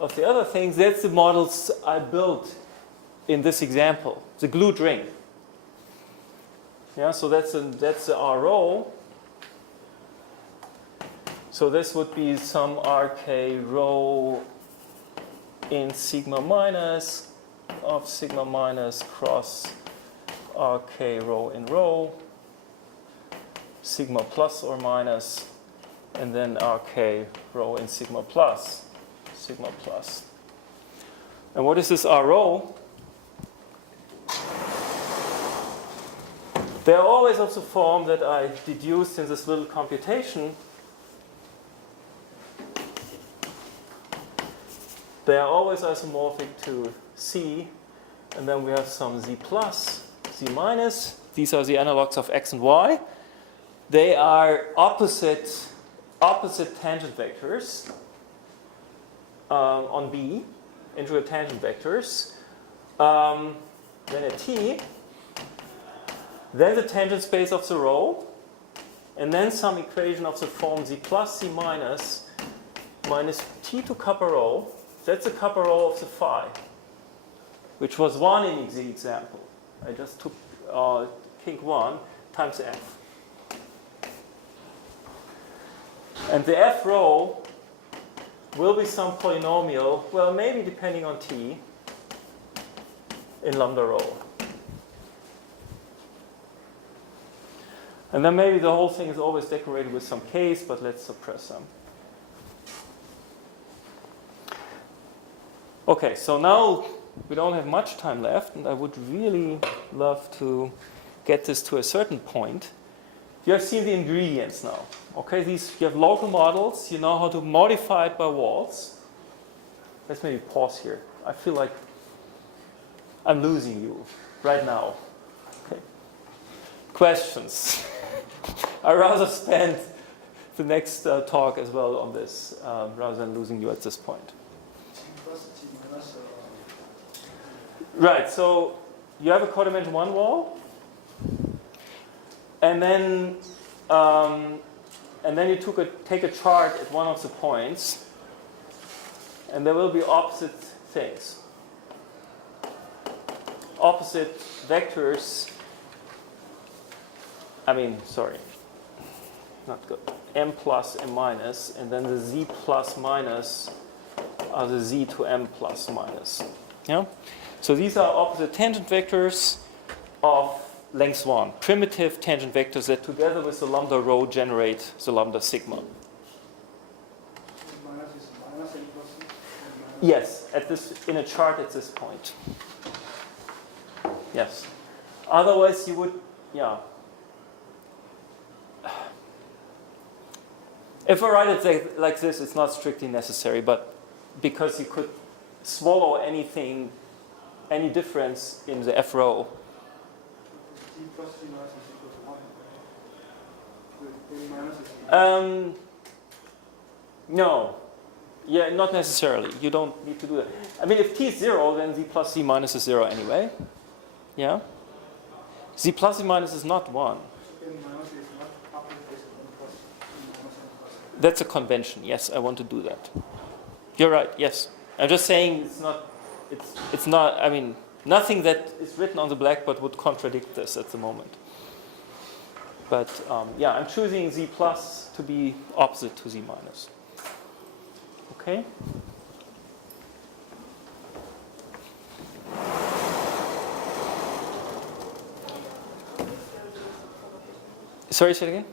other things. That's the models I built in this example, the glued ring. Yeah, so that's the R rho. So this would be some RK rho in sigma minus of sigma minus cross RK rho in rho, sigma plus or minus, and then RK rho in sigma plus, sigma plus. And what is this R rho? They are always of the form that I deduced in this little computation. They are always isomorphic to C, and then we have some Z plus, Z minus. These are the analogs of X and Y. They are opposite tangent vectors on B, integral tangent vectors. Then a T, then the tangent space of the rho, and then some equation of the form Z plus Z minus T to kappa rho. That's the kappa rho of the phi, which was 1 in the example. I just took kink 1 times F. And the F rho will be some polynomial, well, maybe depending on T, in lambda rho. And then maybe the whole thing is always decorated with some K's, but let's suppress them. Okay, so now we don't have much time left, and I would really love to get this to a certain point. You have seen the ingredients now. Okay, you have local models, you know how to modify it by walls. Let's maybe pause here. I feel like I'm losing you right now. Okay. Questions? I'd rather spend the next talk as well on this rather than losing you at this point. Right, so you have a codimension 1 wall, and then you take a chart at one of the points, and there will be opposite things, opposite vectors. Not good. M plus M minus, and then the Z plus minus are the Z to M plus minus. Yeah. So these are opposite tangent vectors of length 1, primitive tangent vectors that together with the lambda rho generate the lambda sigma. Yes, in a chart at this point. Yes. Otherwise you would, yeah. If I write it like this, it's not strictly necessary, but because you could swallow anything, any difference in the F row. D plus D minus is equal to 1. The A minus is equal. No. Yeah, not necessarily. You don't need to do that. I mean, if t is 0, then z plus z minus is 0 anyway. Yeah? Z plus z minus is not 1. N minus is not uplift is N plus N minus N plus. That's a convention. Yes, I want to do that. You're right. Yes. I'm just saying it's not, I mean, nothing that is written on the blackboard would contradict this at the moment. But yeah, I'm choosing z plus to be opposite to z minus. Okay? Sorry, say it again?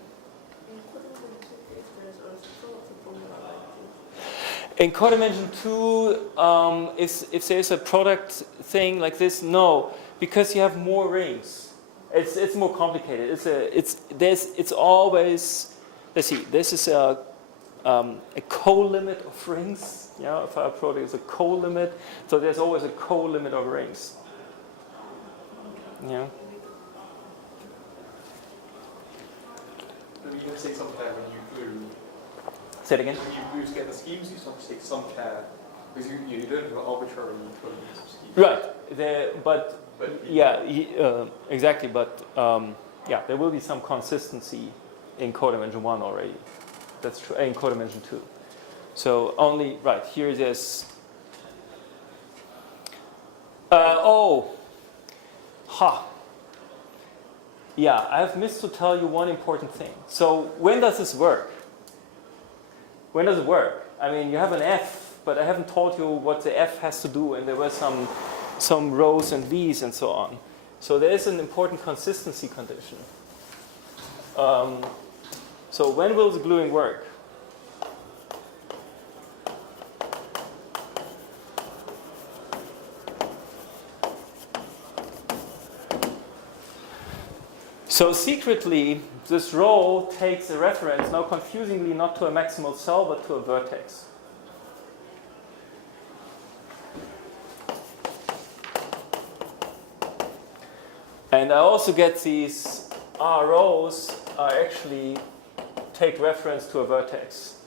In codimension 2, if there's a product thing like this, no, because you have more rings. It's more complicated. It's always, let's see, this is a co-limit of rings. Yeah, if our product is a co-limit, so there's always a co-limit of rings. Yeah. So you can say some pair when you glue. Say it again. When you glue together schemes, you sometimes take some pair because you don't have arbitrary equivalents of schemes. Right. But yeah, exactly. But yeah, there will be some consistency in codimension 1 already. That's true. In codimension 2. So only right here. There's. Yeah, I have missed to tell you one important thing. So when does this work? When does it work? I mean, you have an F, but I haven't told you what the F has to do, and there were some rows and V's and so on. So there is an important consistency condition. So when will the gluing work? So secretly, this row takes a reference, now confusingly not to a maximal cell, but to a vertex. And I also get these R rows are actually take reference to a vertex.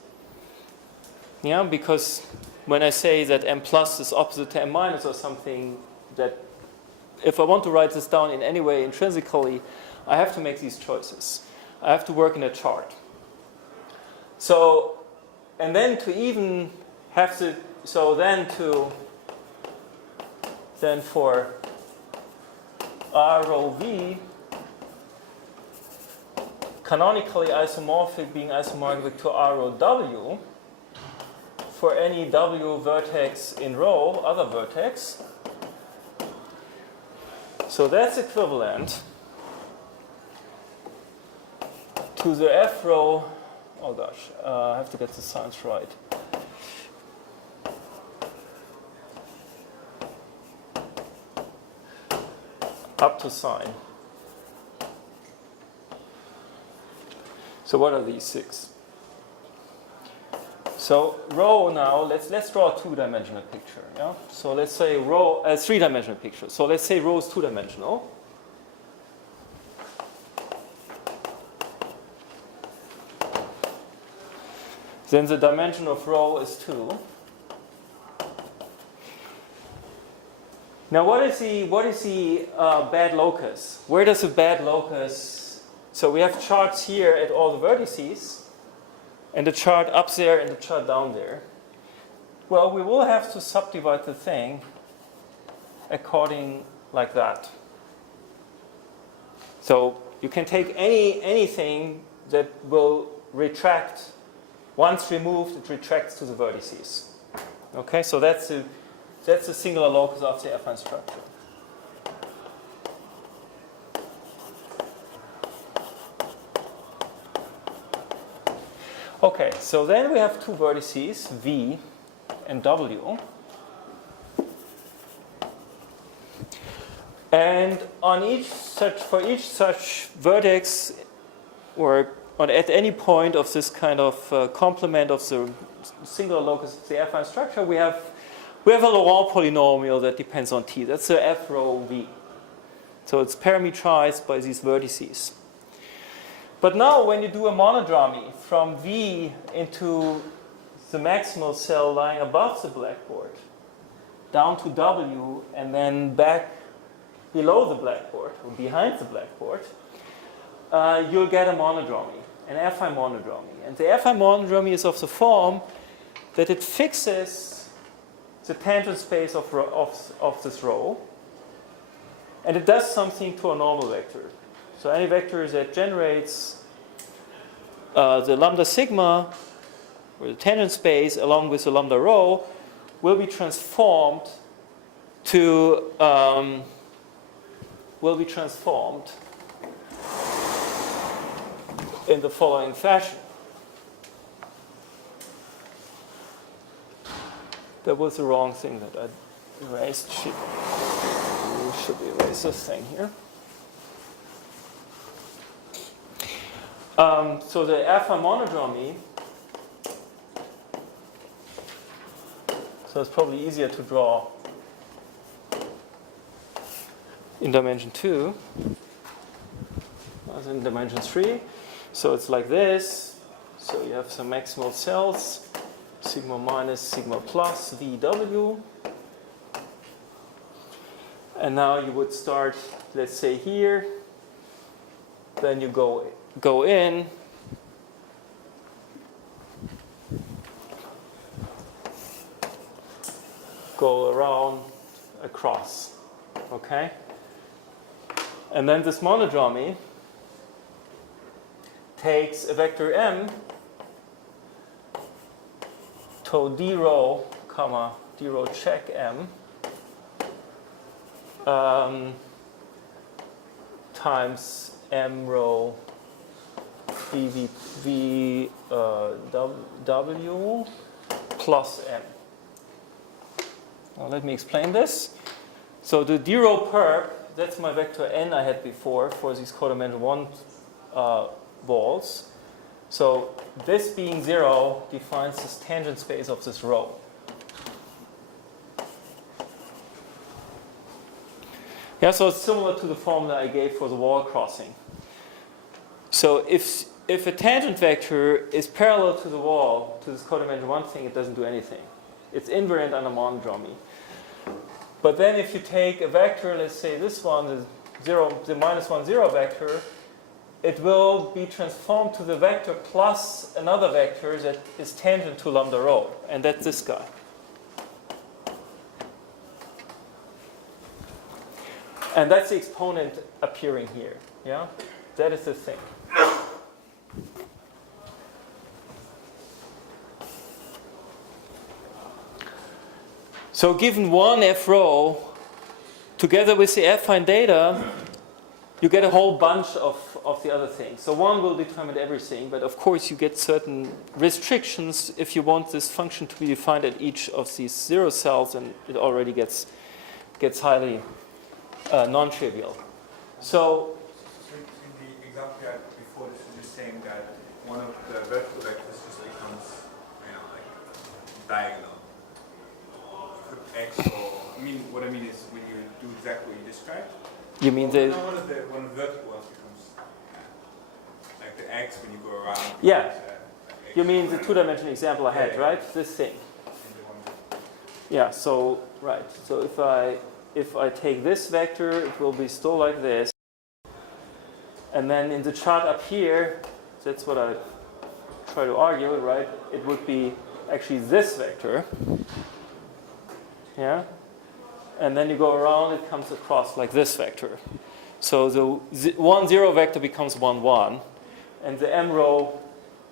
Yeah, because when I say that M plus is opposite to M minus or something, that if I want to write this down in any way intrinsically, I have to make these choices. I have to work in a chart. So, and then to even have to, so then for R row V, canonically isomorphic being isomorphic to R row W, for any W vertex in row, other vertex. So that's equivalent to the F row, oh gosh, I have to get the signs right. Up to sign. So what are these 6? So row now, let's draw a 2-dimensional picture. Yeah. So let's say row a 3-dimensional picture. So let's say row is 2-dimensional. Then the dimension of row is 2. Now, what is the bad locus? Where does the bad locus? So we have charts here at all the vertices, and the chart up there and the chart down there. Well, we will have to subdivide the thing according like that. So you can take anything that will retract. Once removed, it retracts to the vertices. Okay, so that's the singular locus of the affine structure. Okay, so then we have 2 vertices, V and W. And for each such vertex, or at any point of this kind of complement of the singular locus of the affine structure, we have we have a Laurent polynomial that depends on t. That's the f rho v. So it's parametrized by these vertices. But now when you do a monodromy from v into the maximal cell lying above the blackboard, down to w, and then back below the blackboard, or behind the blackboard, you'll get a monodromy, an affine monodromy. And the affine monodromy is of the form that it fixes the tangent space of this row, and it does something to a normal vector. So any vector that generates the lambda sigma, or the tangent space, along with the lambda rho, will be transformed to in the following fashion. That was the wrong thing that I erased. We should erase this thing here. So the affine monodromy, so it's probably easier to draw in dimension 2 as in dimension 3. So it's like this. So you have some maximal cells, sigma minus, sigma plus, VW. And now you would start, let's say here, then you go in, go around, across, okay? And then this monodromy takes a vector m to d rho, comma, d rho check m times m rho v w plus m. Now let me explain this. So the d rho perp, that's my vector n I had before for these codimension 1 balls. So this being 0 defines this tangent space of this row. Yeah, so it's similar to the formula I gave for the wall crossing. So if a tangent vector is parallel to the wall, to this codimension 1 thing, it doesn't do anything. It's invariant under monodromy. But then if you take a vector, let's say this one, the minus 1, 0 vector, it will be transformed to the vector plus another vector that is tangent to lambda rho, and that's this guy. And that's the exponent appearing here. Yeah, that is the thing. So given one f rho, together with the affine data, you get a whole bunch of the other things. So one will determine everything, but of course you get certain restrictions if you want this function to be defined at each of these 0 cells, and it already gets highly non-trivial. So in the example you had before, this is just saying that one of the vertical vectors just becomes, like diagonal. X or, what I mean is when you do exactly what you described. you mean one of the vertical ones becomes like the X when you go around. Yeah. Becomes, like you mean the 2-dimensional example I had, Yeah. right? This thing. Yeah. So right. So if I take this vector, it will be still like this. And then in the chart up here, that's what I try to argue, right? It would be actually this vector. Yeah? And then you go around, it comes across like this vector. So the 1, 0 vector becomes 1, 1. And the m rho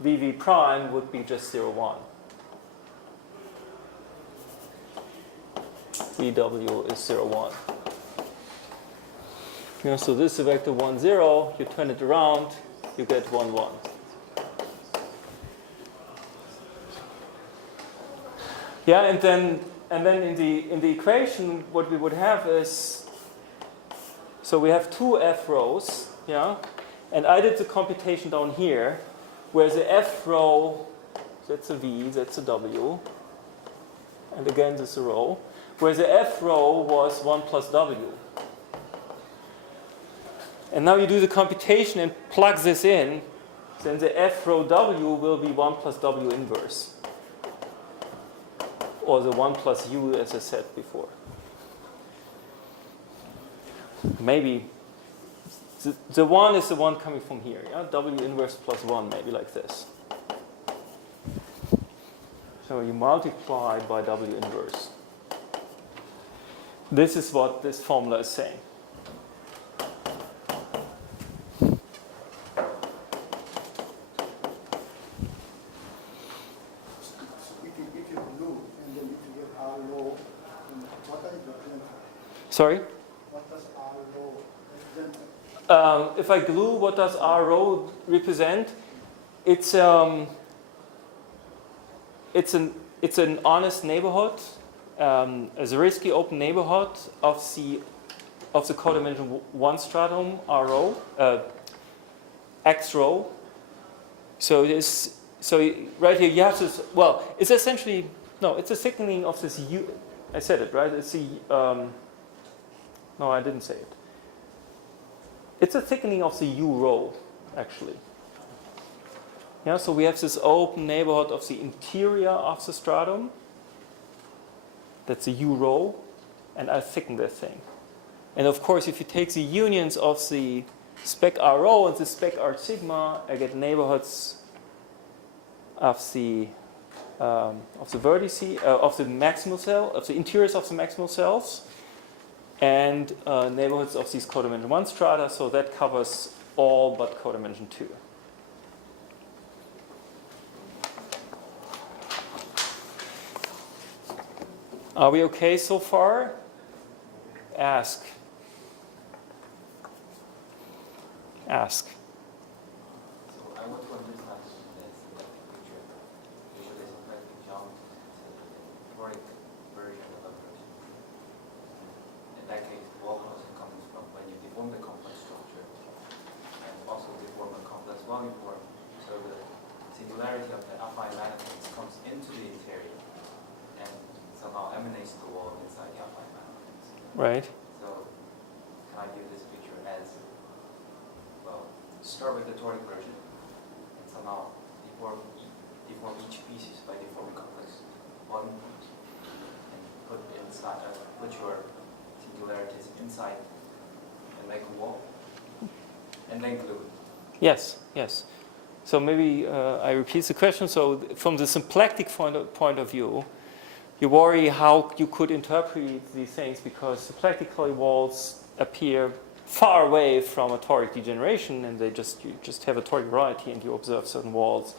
VV prime would be just 0, 1. VW is 0, 1. Yeah, so this is vector 1, 0. You turn it around, you get 1, 1. Yeah, and then in the equation, what we would have is, so we have two f rows, yeah, and I did the computation down here, where the f row, that's a v, that's a w, and again this is a row, where the F row was 1 plus W. And now you do the computation and plug this in, then the F row W will be 1 plus W inverse. Or the 1 plus U as I said before. Maybe the 1 is the one coming from here. Yeah? W inverse plus 1, maybe like this. So you multiply by W inverse. This is what this formula is saying. Sorry? What does R row represent? If I glue, what does R row represent? It's an honest neighborhood, a Zariski open neighborhood of the codimension 1 stratum R row, X row. So right here you have this. Well, it's essentially it's a thickening of this U. I said it right. It's the no, I didn't say it. It's a thickening of the U row, actually. Yeah, so we have this open neighborhood of the interior of the stratum. That's the U row, and I thicken that thing. And of course, if you take the unions of the spec R row and the spec R sigma, I get neighborhoods of the vertices of the maximal cell, of the interiors of the maximal cells. And neighborhoods of these codimension 1 strata, so that covers all but codimension 2. Are we okay so far? Ask. Ask. So I want to understand this picture. Usually sometimes we jump to the Toric version of operation. In that case, the wall closing comes from when you deform the complex structure and also deform a complex volume form. So the singularity of the affine manifolds comes into the interior and somehow emanates the wall inside the affine manifolds. Right. So can I view this picture as, well, start with the Toric version and somehow deform each piece by deforming complex volume forms and put your singularities inside and make a wall and then glue it? Yes, yes. So maybe I repeat the question. So from the symplectic point of view, you worry how you could interpret these things because symplectically walls appear far away from a toric degeneration, and you just have a toric variety, and you observe certain walls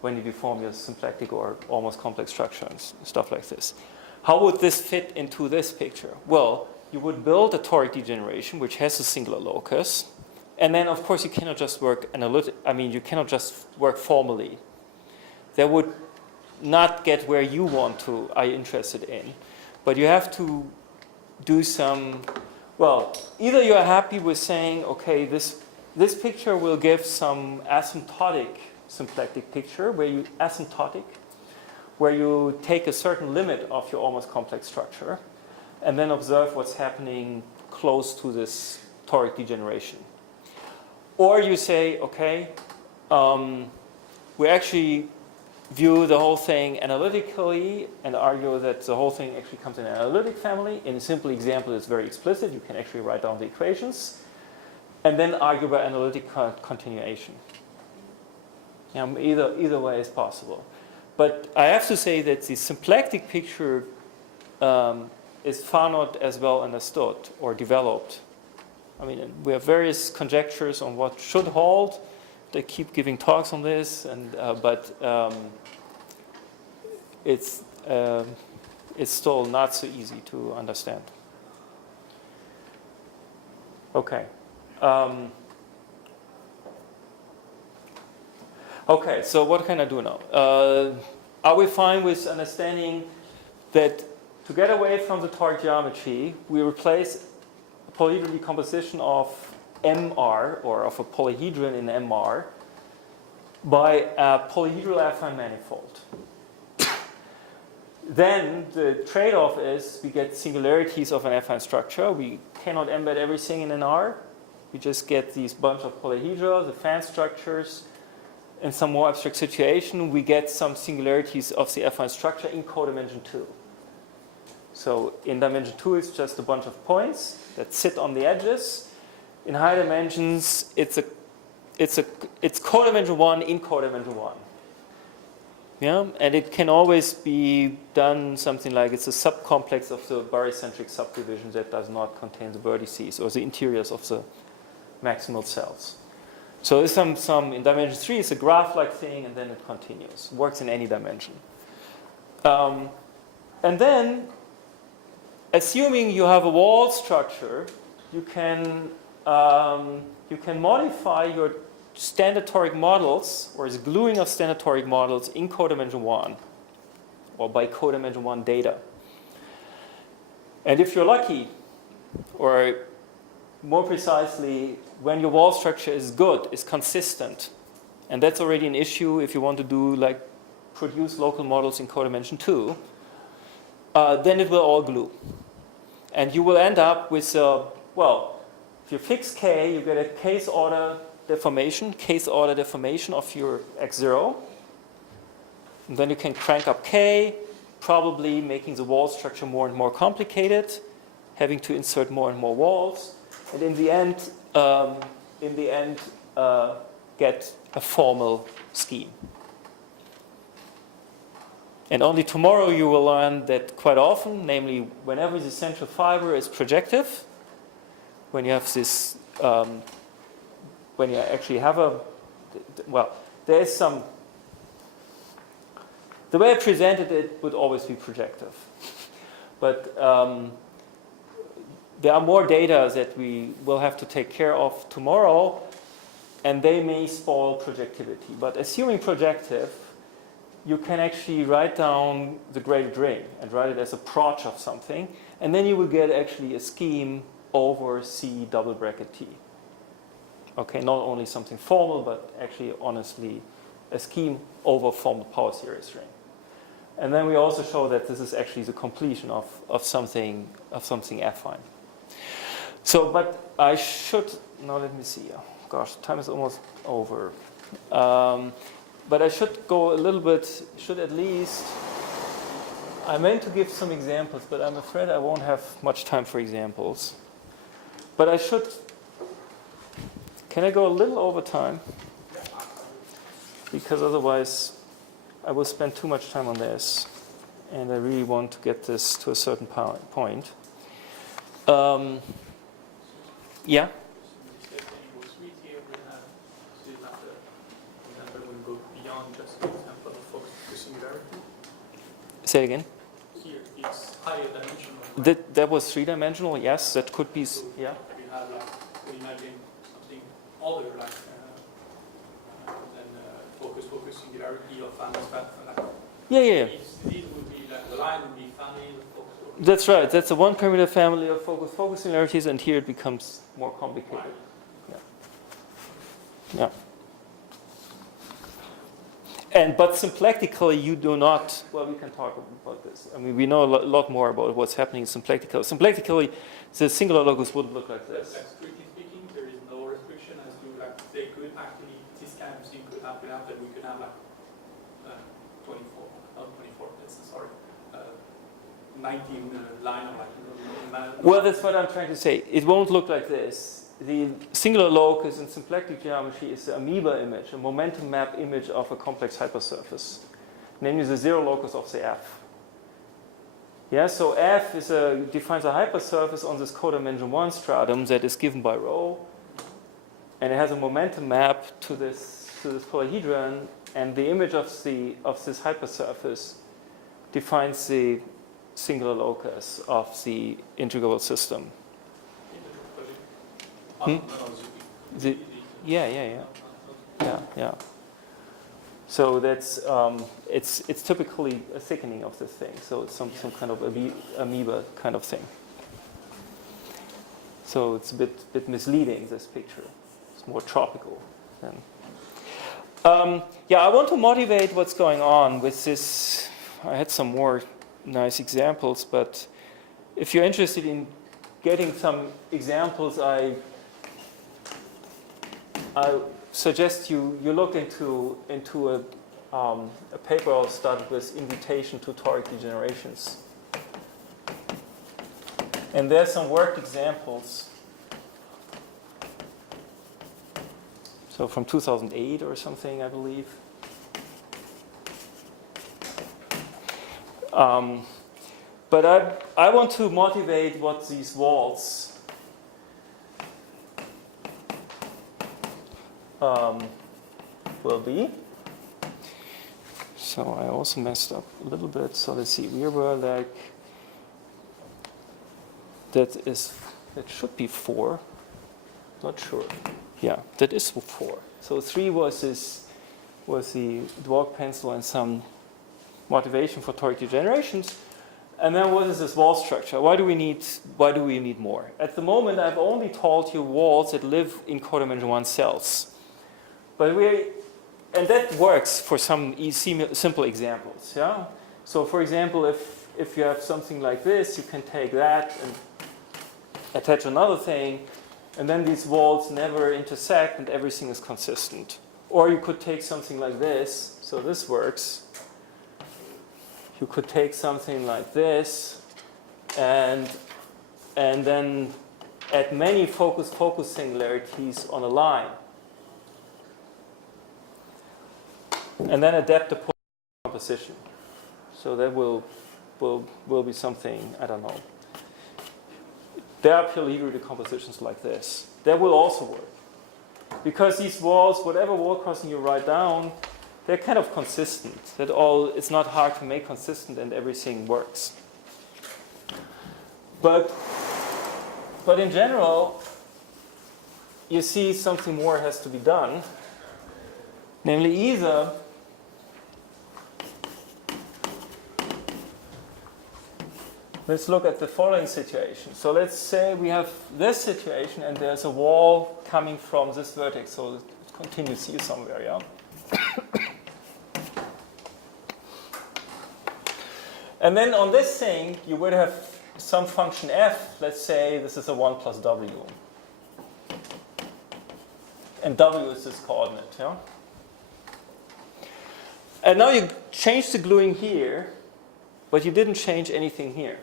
when you deform your symplectic or almost complex structures, stuff like this. How would this fit into this picture? Well, you would build a toric degeneration which has a singular locus, and then of course you cannot just work you cannot just work formally. That would not get where you are interested in, but you have to do some. Well, either you are happy with saying, okay, this picture will give some asymptotic symplectic picture where you take a certain limit of your almost complex structure and then observe what's happening close to this toric degeneration. Or you say, okay, we actually view the whole thing analytically and argue that the whole thing actually comes in an analytic family. In a simple example, it's very explicit. You can actually write down the equations and then argue by analytic continuation. Either way is possible. But I have to say that the symplectic picture is far not as well understood or developed. I mean, we have various conjectures on what should hold. They keep giving talks on this, but it's still not so easy to understand. Okay. Okay, so what can I do now? Are we fine with understanding that to get away from the toric geometry, we replace a polyhedral decomposition of MR, or of a polyhedron in MR, by a polyhedral affine manifold? then the trade-off is we get singularities of an affine structure. We cannot embed everything in an R. We just get these bunch of polyhedra, the fan structures. In some more abstract situation, we get some singularities of the affine structure in codimension 2. So in dimension 2, it's just a bunch of points that sit on the edges. In high dimensions, it's codimension 1 in codimension 1. Yeah, and it can always be done something like it's a subcomplex of the barycentric subdivision that does not contain the vertices or the interiors of the maximal cells. So there's some in dimension 3, it's a graph-like thing, and then it continues. Works in any dimension. And then, assuming you have a wall structure, you can modify your standard toric models, or the gluing of standard toric models in codimension 1, or by codimension 1 data. And if you're lucky, or more precisely, when your wall structure is good, is consistent, and that's already an issue if you want to do like produce local models in codimension 2, then it will all glue. And you will end up with, well, if you fix K, you get a case order deformation of your X0. And then you can crank up K, probably making the wall structure more and more complicated, having to insert more and more walls. And in the end, get a formal scheme. And only tomorrow you will learn that quite often, namely whenever the central fiber is projective, when you have this, when you actually have a, well, there is some, the way I presented it would always be projective. But there are more data that we will have to take care of tomorrow, and they may spoil projectivity. But assuming projective, you can actually write down the graded ring and write it as a proj of something, and then you will get actually a scheme over C double bracket T. Okay, not only something formal, but actually honestly a scheme over formal power series ring. And then we also show that this is actually the completion of something affine. So, but I should, now let me see. Gosh, time is almost over. But I should go a little bit, should at least, I meant to give some examples, but I'm afraid I won't have much time for examples. But I should, can I go a little over time? Because otherwise I will spend too much time on this, and I really want to get this to a certain point. Yeah? Say it again. Here it's higher dimensional. That was 3-dimensional, yes, that could be, So yeah. We have like, we imagine something other like than focus singularity or family span. Like, Yeah. These would be like, the line would be family, focus. That's right, that's a one-parameter family of focus similarities, and here it becomes more complicated. Yeah. But symplectically, you do not, well, we can talk about this. I mean, we know a lot more about what's happening symplectically. Symplectically, the singular locus would look like this. Like, strictly speaking, there is no restriction as to, like, they could actually, this kind of thing could happen after we could have, like, 19 line of, like, Well, that's what I'm trying to say. It won't look like this. The singular locus in symplectic geometry is the amoeba image, a momentum map image of a complex hypersurface, namely the zero locus of the F. Yeah, so F is defines a hypersurface on this codimension 1 stratum that is given by rho, and it has a momentum map to this polyhedron, and the image of this hypersurface defines the singular locus of the integrable system. Yeah. So that's it's typically a thickening of this thing. So it's some kind of amoeba kind of thing. So it's a bit misleading, this picture. It's more tropical than. I want to motivate what's going on with this. I had some more nice examples, but if you're interested in getting some examples, I suggest you look into a paper I'll start with, Invitation to Toric Degenerations. And there's some worked examples. So from 2008 or something, I believe. But I want to motivate what these walls will be. So I also messed up a little bit. So let's see. We were like, that should be 4. Not sure. Yeah, that is 4. So 3 was the dwarf pencil and some motivation for toric degenerations. And then what is this wall structure? Why do we need more? At the moment, I've only told you walls that live in codimension 1 cells. And that works for some simple examples. Yeah. So for example, if you have something like this, you can take that and attach another thing, and then these walls never intersect and everything is consistent. Or you could take something like this. So this works. You could take something like this and then add many focus singularities on a line. And then adapt the composition. So that will be something, I don't know. There are pure Lie decompositions like this. That will also work. Because these walls, whatever wall crossing you write down, they're kind of consistent. It's not hard to make consistent and everything works. But in general, you see something more has to be done. Namely, either let's look at the following situation. So let's say we have this situation and there's a wall coming from this vertex. So it continues here somewhere, yeah? And then on this thing, you would have some function f. Let's say this is a 1 plus w. And w is this coordinate, yeah? And now you change the gluing here, but you didn't change anything here.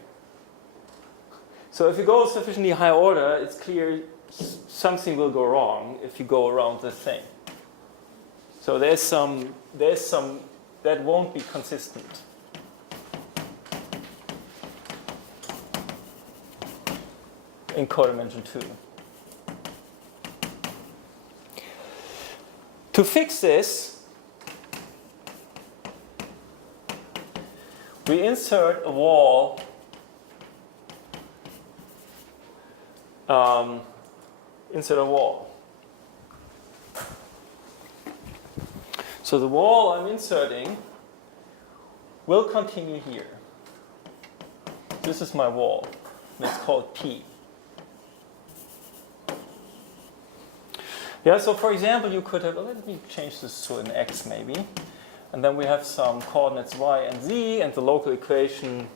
So if you go sufficiently high order, it's clear something will go wrong if you go around this thing. So there's some that won't be consistent. In codimension 2. To fix this, we insert a wall So the wall I'm inserting will continue here. This is my wall. It's called P. Yeah, so for example, you could have, let me change this to an x maybe. And then we have some coordinates y and z, and the local equation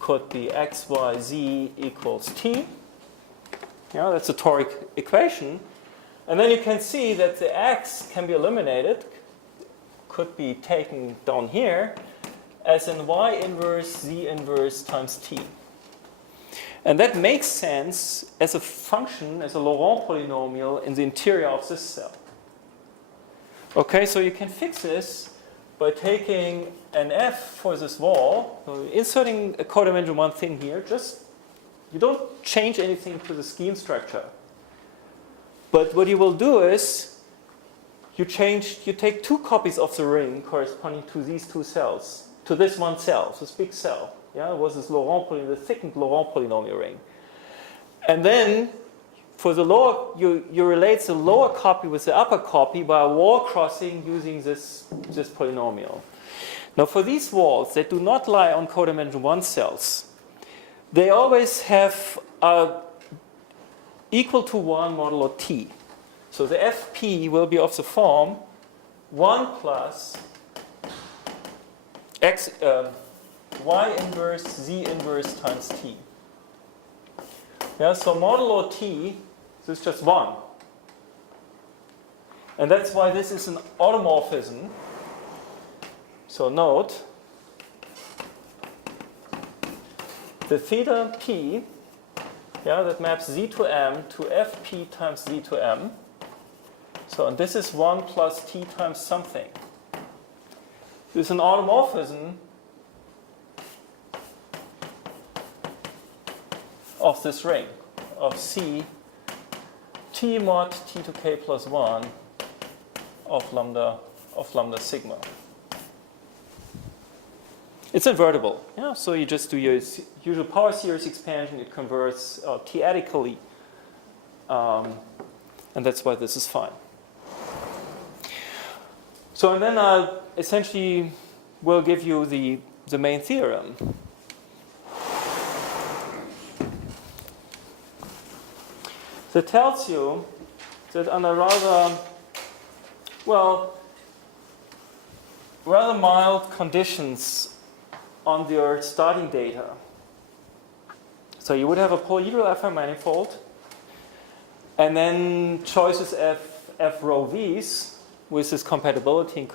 could be x, y, z equals t. Yeah, that's a toric equation. And then you can see that the x can be eliminated, could be taken down here, as in y inverse z inverse times t. And that makes sense as a function, as a Laurent polynomial in the interior of this cell. Okay, so you can fix this by taking an f for this wall, so inserting a codimension 1 thing here, just you don't change anything to the scheme structure. But what you will do is you take 2 copies of the ring corresponding to these 2 cells, to this one cell, this big cell. Yeah, it was this the thickened Laurent polynomial ring. And then for the lower, you relate the lower copy with the upper copy by a wall crossing using this polynomial. Now for these walls that do not lie on codimension 1 cells, they always have equal to 1 modulo t. So the fp will be of the form 1 plus x y inverse z inverse times t. Yeah, so modulo t, this is just 1. And that's why this is an automorphism. So note, the theta p, yeah, that maps z to m to fp times z to m. So and this is 1 plus t times something. This is an automorphism of this ring of C T mod T to K plus 1 of lambda sigma. It's invertible. Yeah? So you just do your usual power series expansion. It converts t-adically. And that's why this is fine. So and then I'll essentially will give you the main theorem. That tells you that under rather mild conditions on your starting data. So you would have a polyhedral FM manifold, and then choices f rho v's with this compatibility,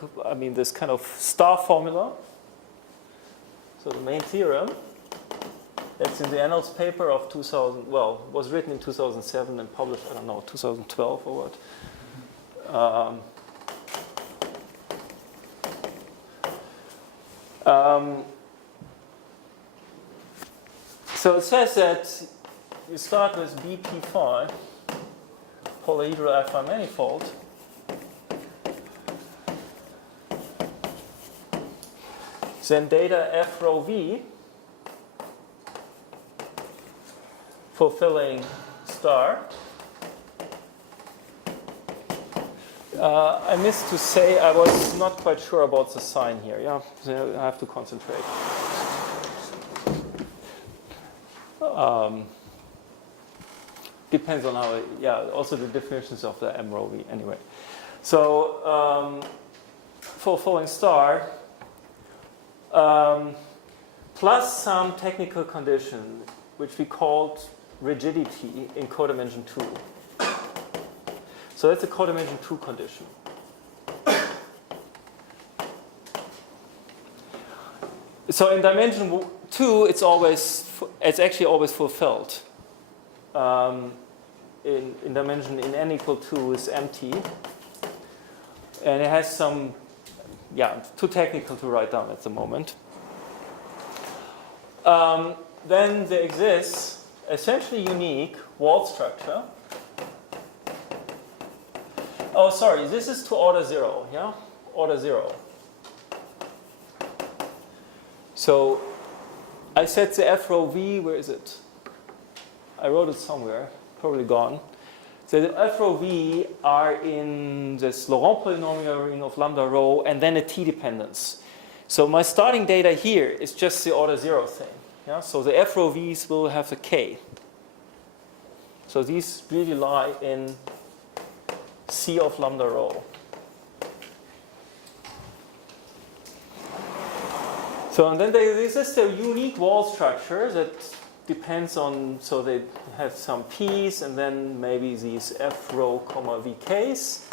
this kind of star formula. So the main theorem, that's in the Annals paper of 2000, was written in 2007 and published, 2012 or what. So it says that you start with BP5, polyhedral FM manifold. Then data f rho v, fulfilling star. I missed to say I was not quite sure about the sign here. Yeah, so I have to concentrate. Depends on how. Also the definitions of the M rho v. Anyway, so fulfilling star. Plus some technical condition, which we called rigidity in codimension 2. So that's a codimension 2 condition. So in dimension 2, it's actually always fulfilled. In dimension in n equal 2 is empty, and it has some. Too technical to write down at the moment. Then there exists essentially unique wall structure. Oh, sorry, this is to order 0, yeah? Order 0. So I said the f rho v, where is it? I wrote it somewhere, probably gone. So the f rho v are in this Laurent polynomial ring of lambda rho and then a t dependence. So my starting data here is just the order 0 thing. Yeah? So the f rho v's will have the k. So these really lie in C of lambda rho. So and then there exists a unique wall structure that depends on, so they have some p's and then maybe these f rho comma vk's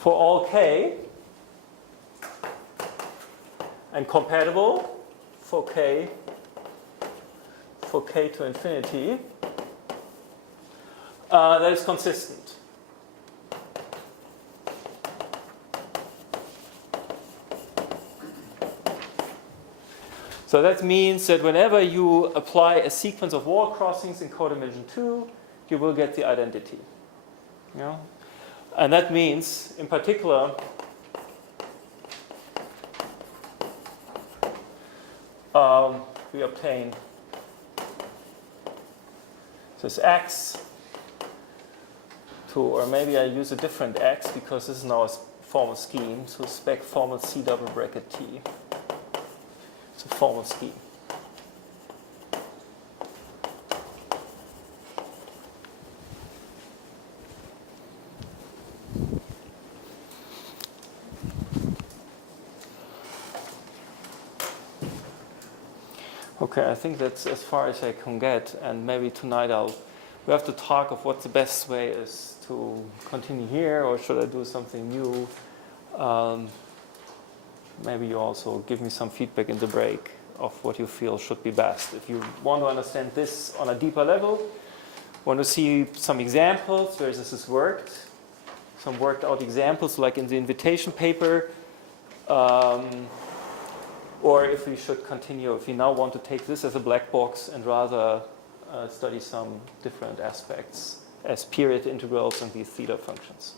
for all k, and compatible for k to infinity. That is consistent. So that means that whenever you apply a sequence of wall crossings in codimension 2, you will get the identity. Yeah? And that means, in particular, we obtain this x to, or maybe I use a different x because this is now a formal scheme, so spec formal C double bracket T. It's a formal scheme. Okay, I think that's as far as I can get, and maybe tonight we have to talk of what the best way is to continue here, or should I do something new? Maybe you also give me some feedback in the break of what you feel should be best. If you want to understand this on a deeper level, want to see some examples where this has worked, some worked out examples like in the invitation paper, or if we should continue, if we now want to take this as a black box and rather study some different aspects as period integrals and these theta functions.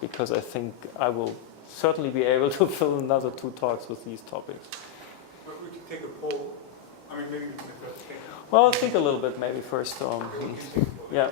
Because I think I will certainly be able to fill another 2 talks with these topics. But we could take a poll. I mean, maybe we can first take. Well, think a little bit maybe first. We can take a poll. Yeah.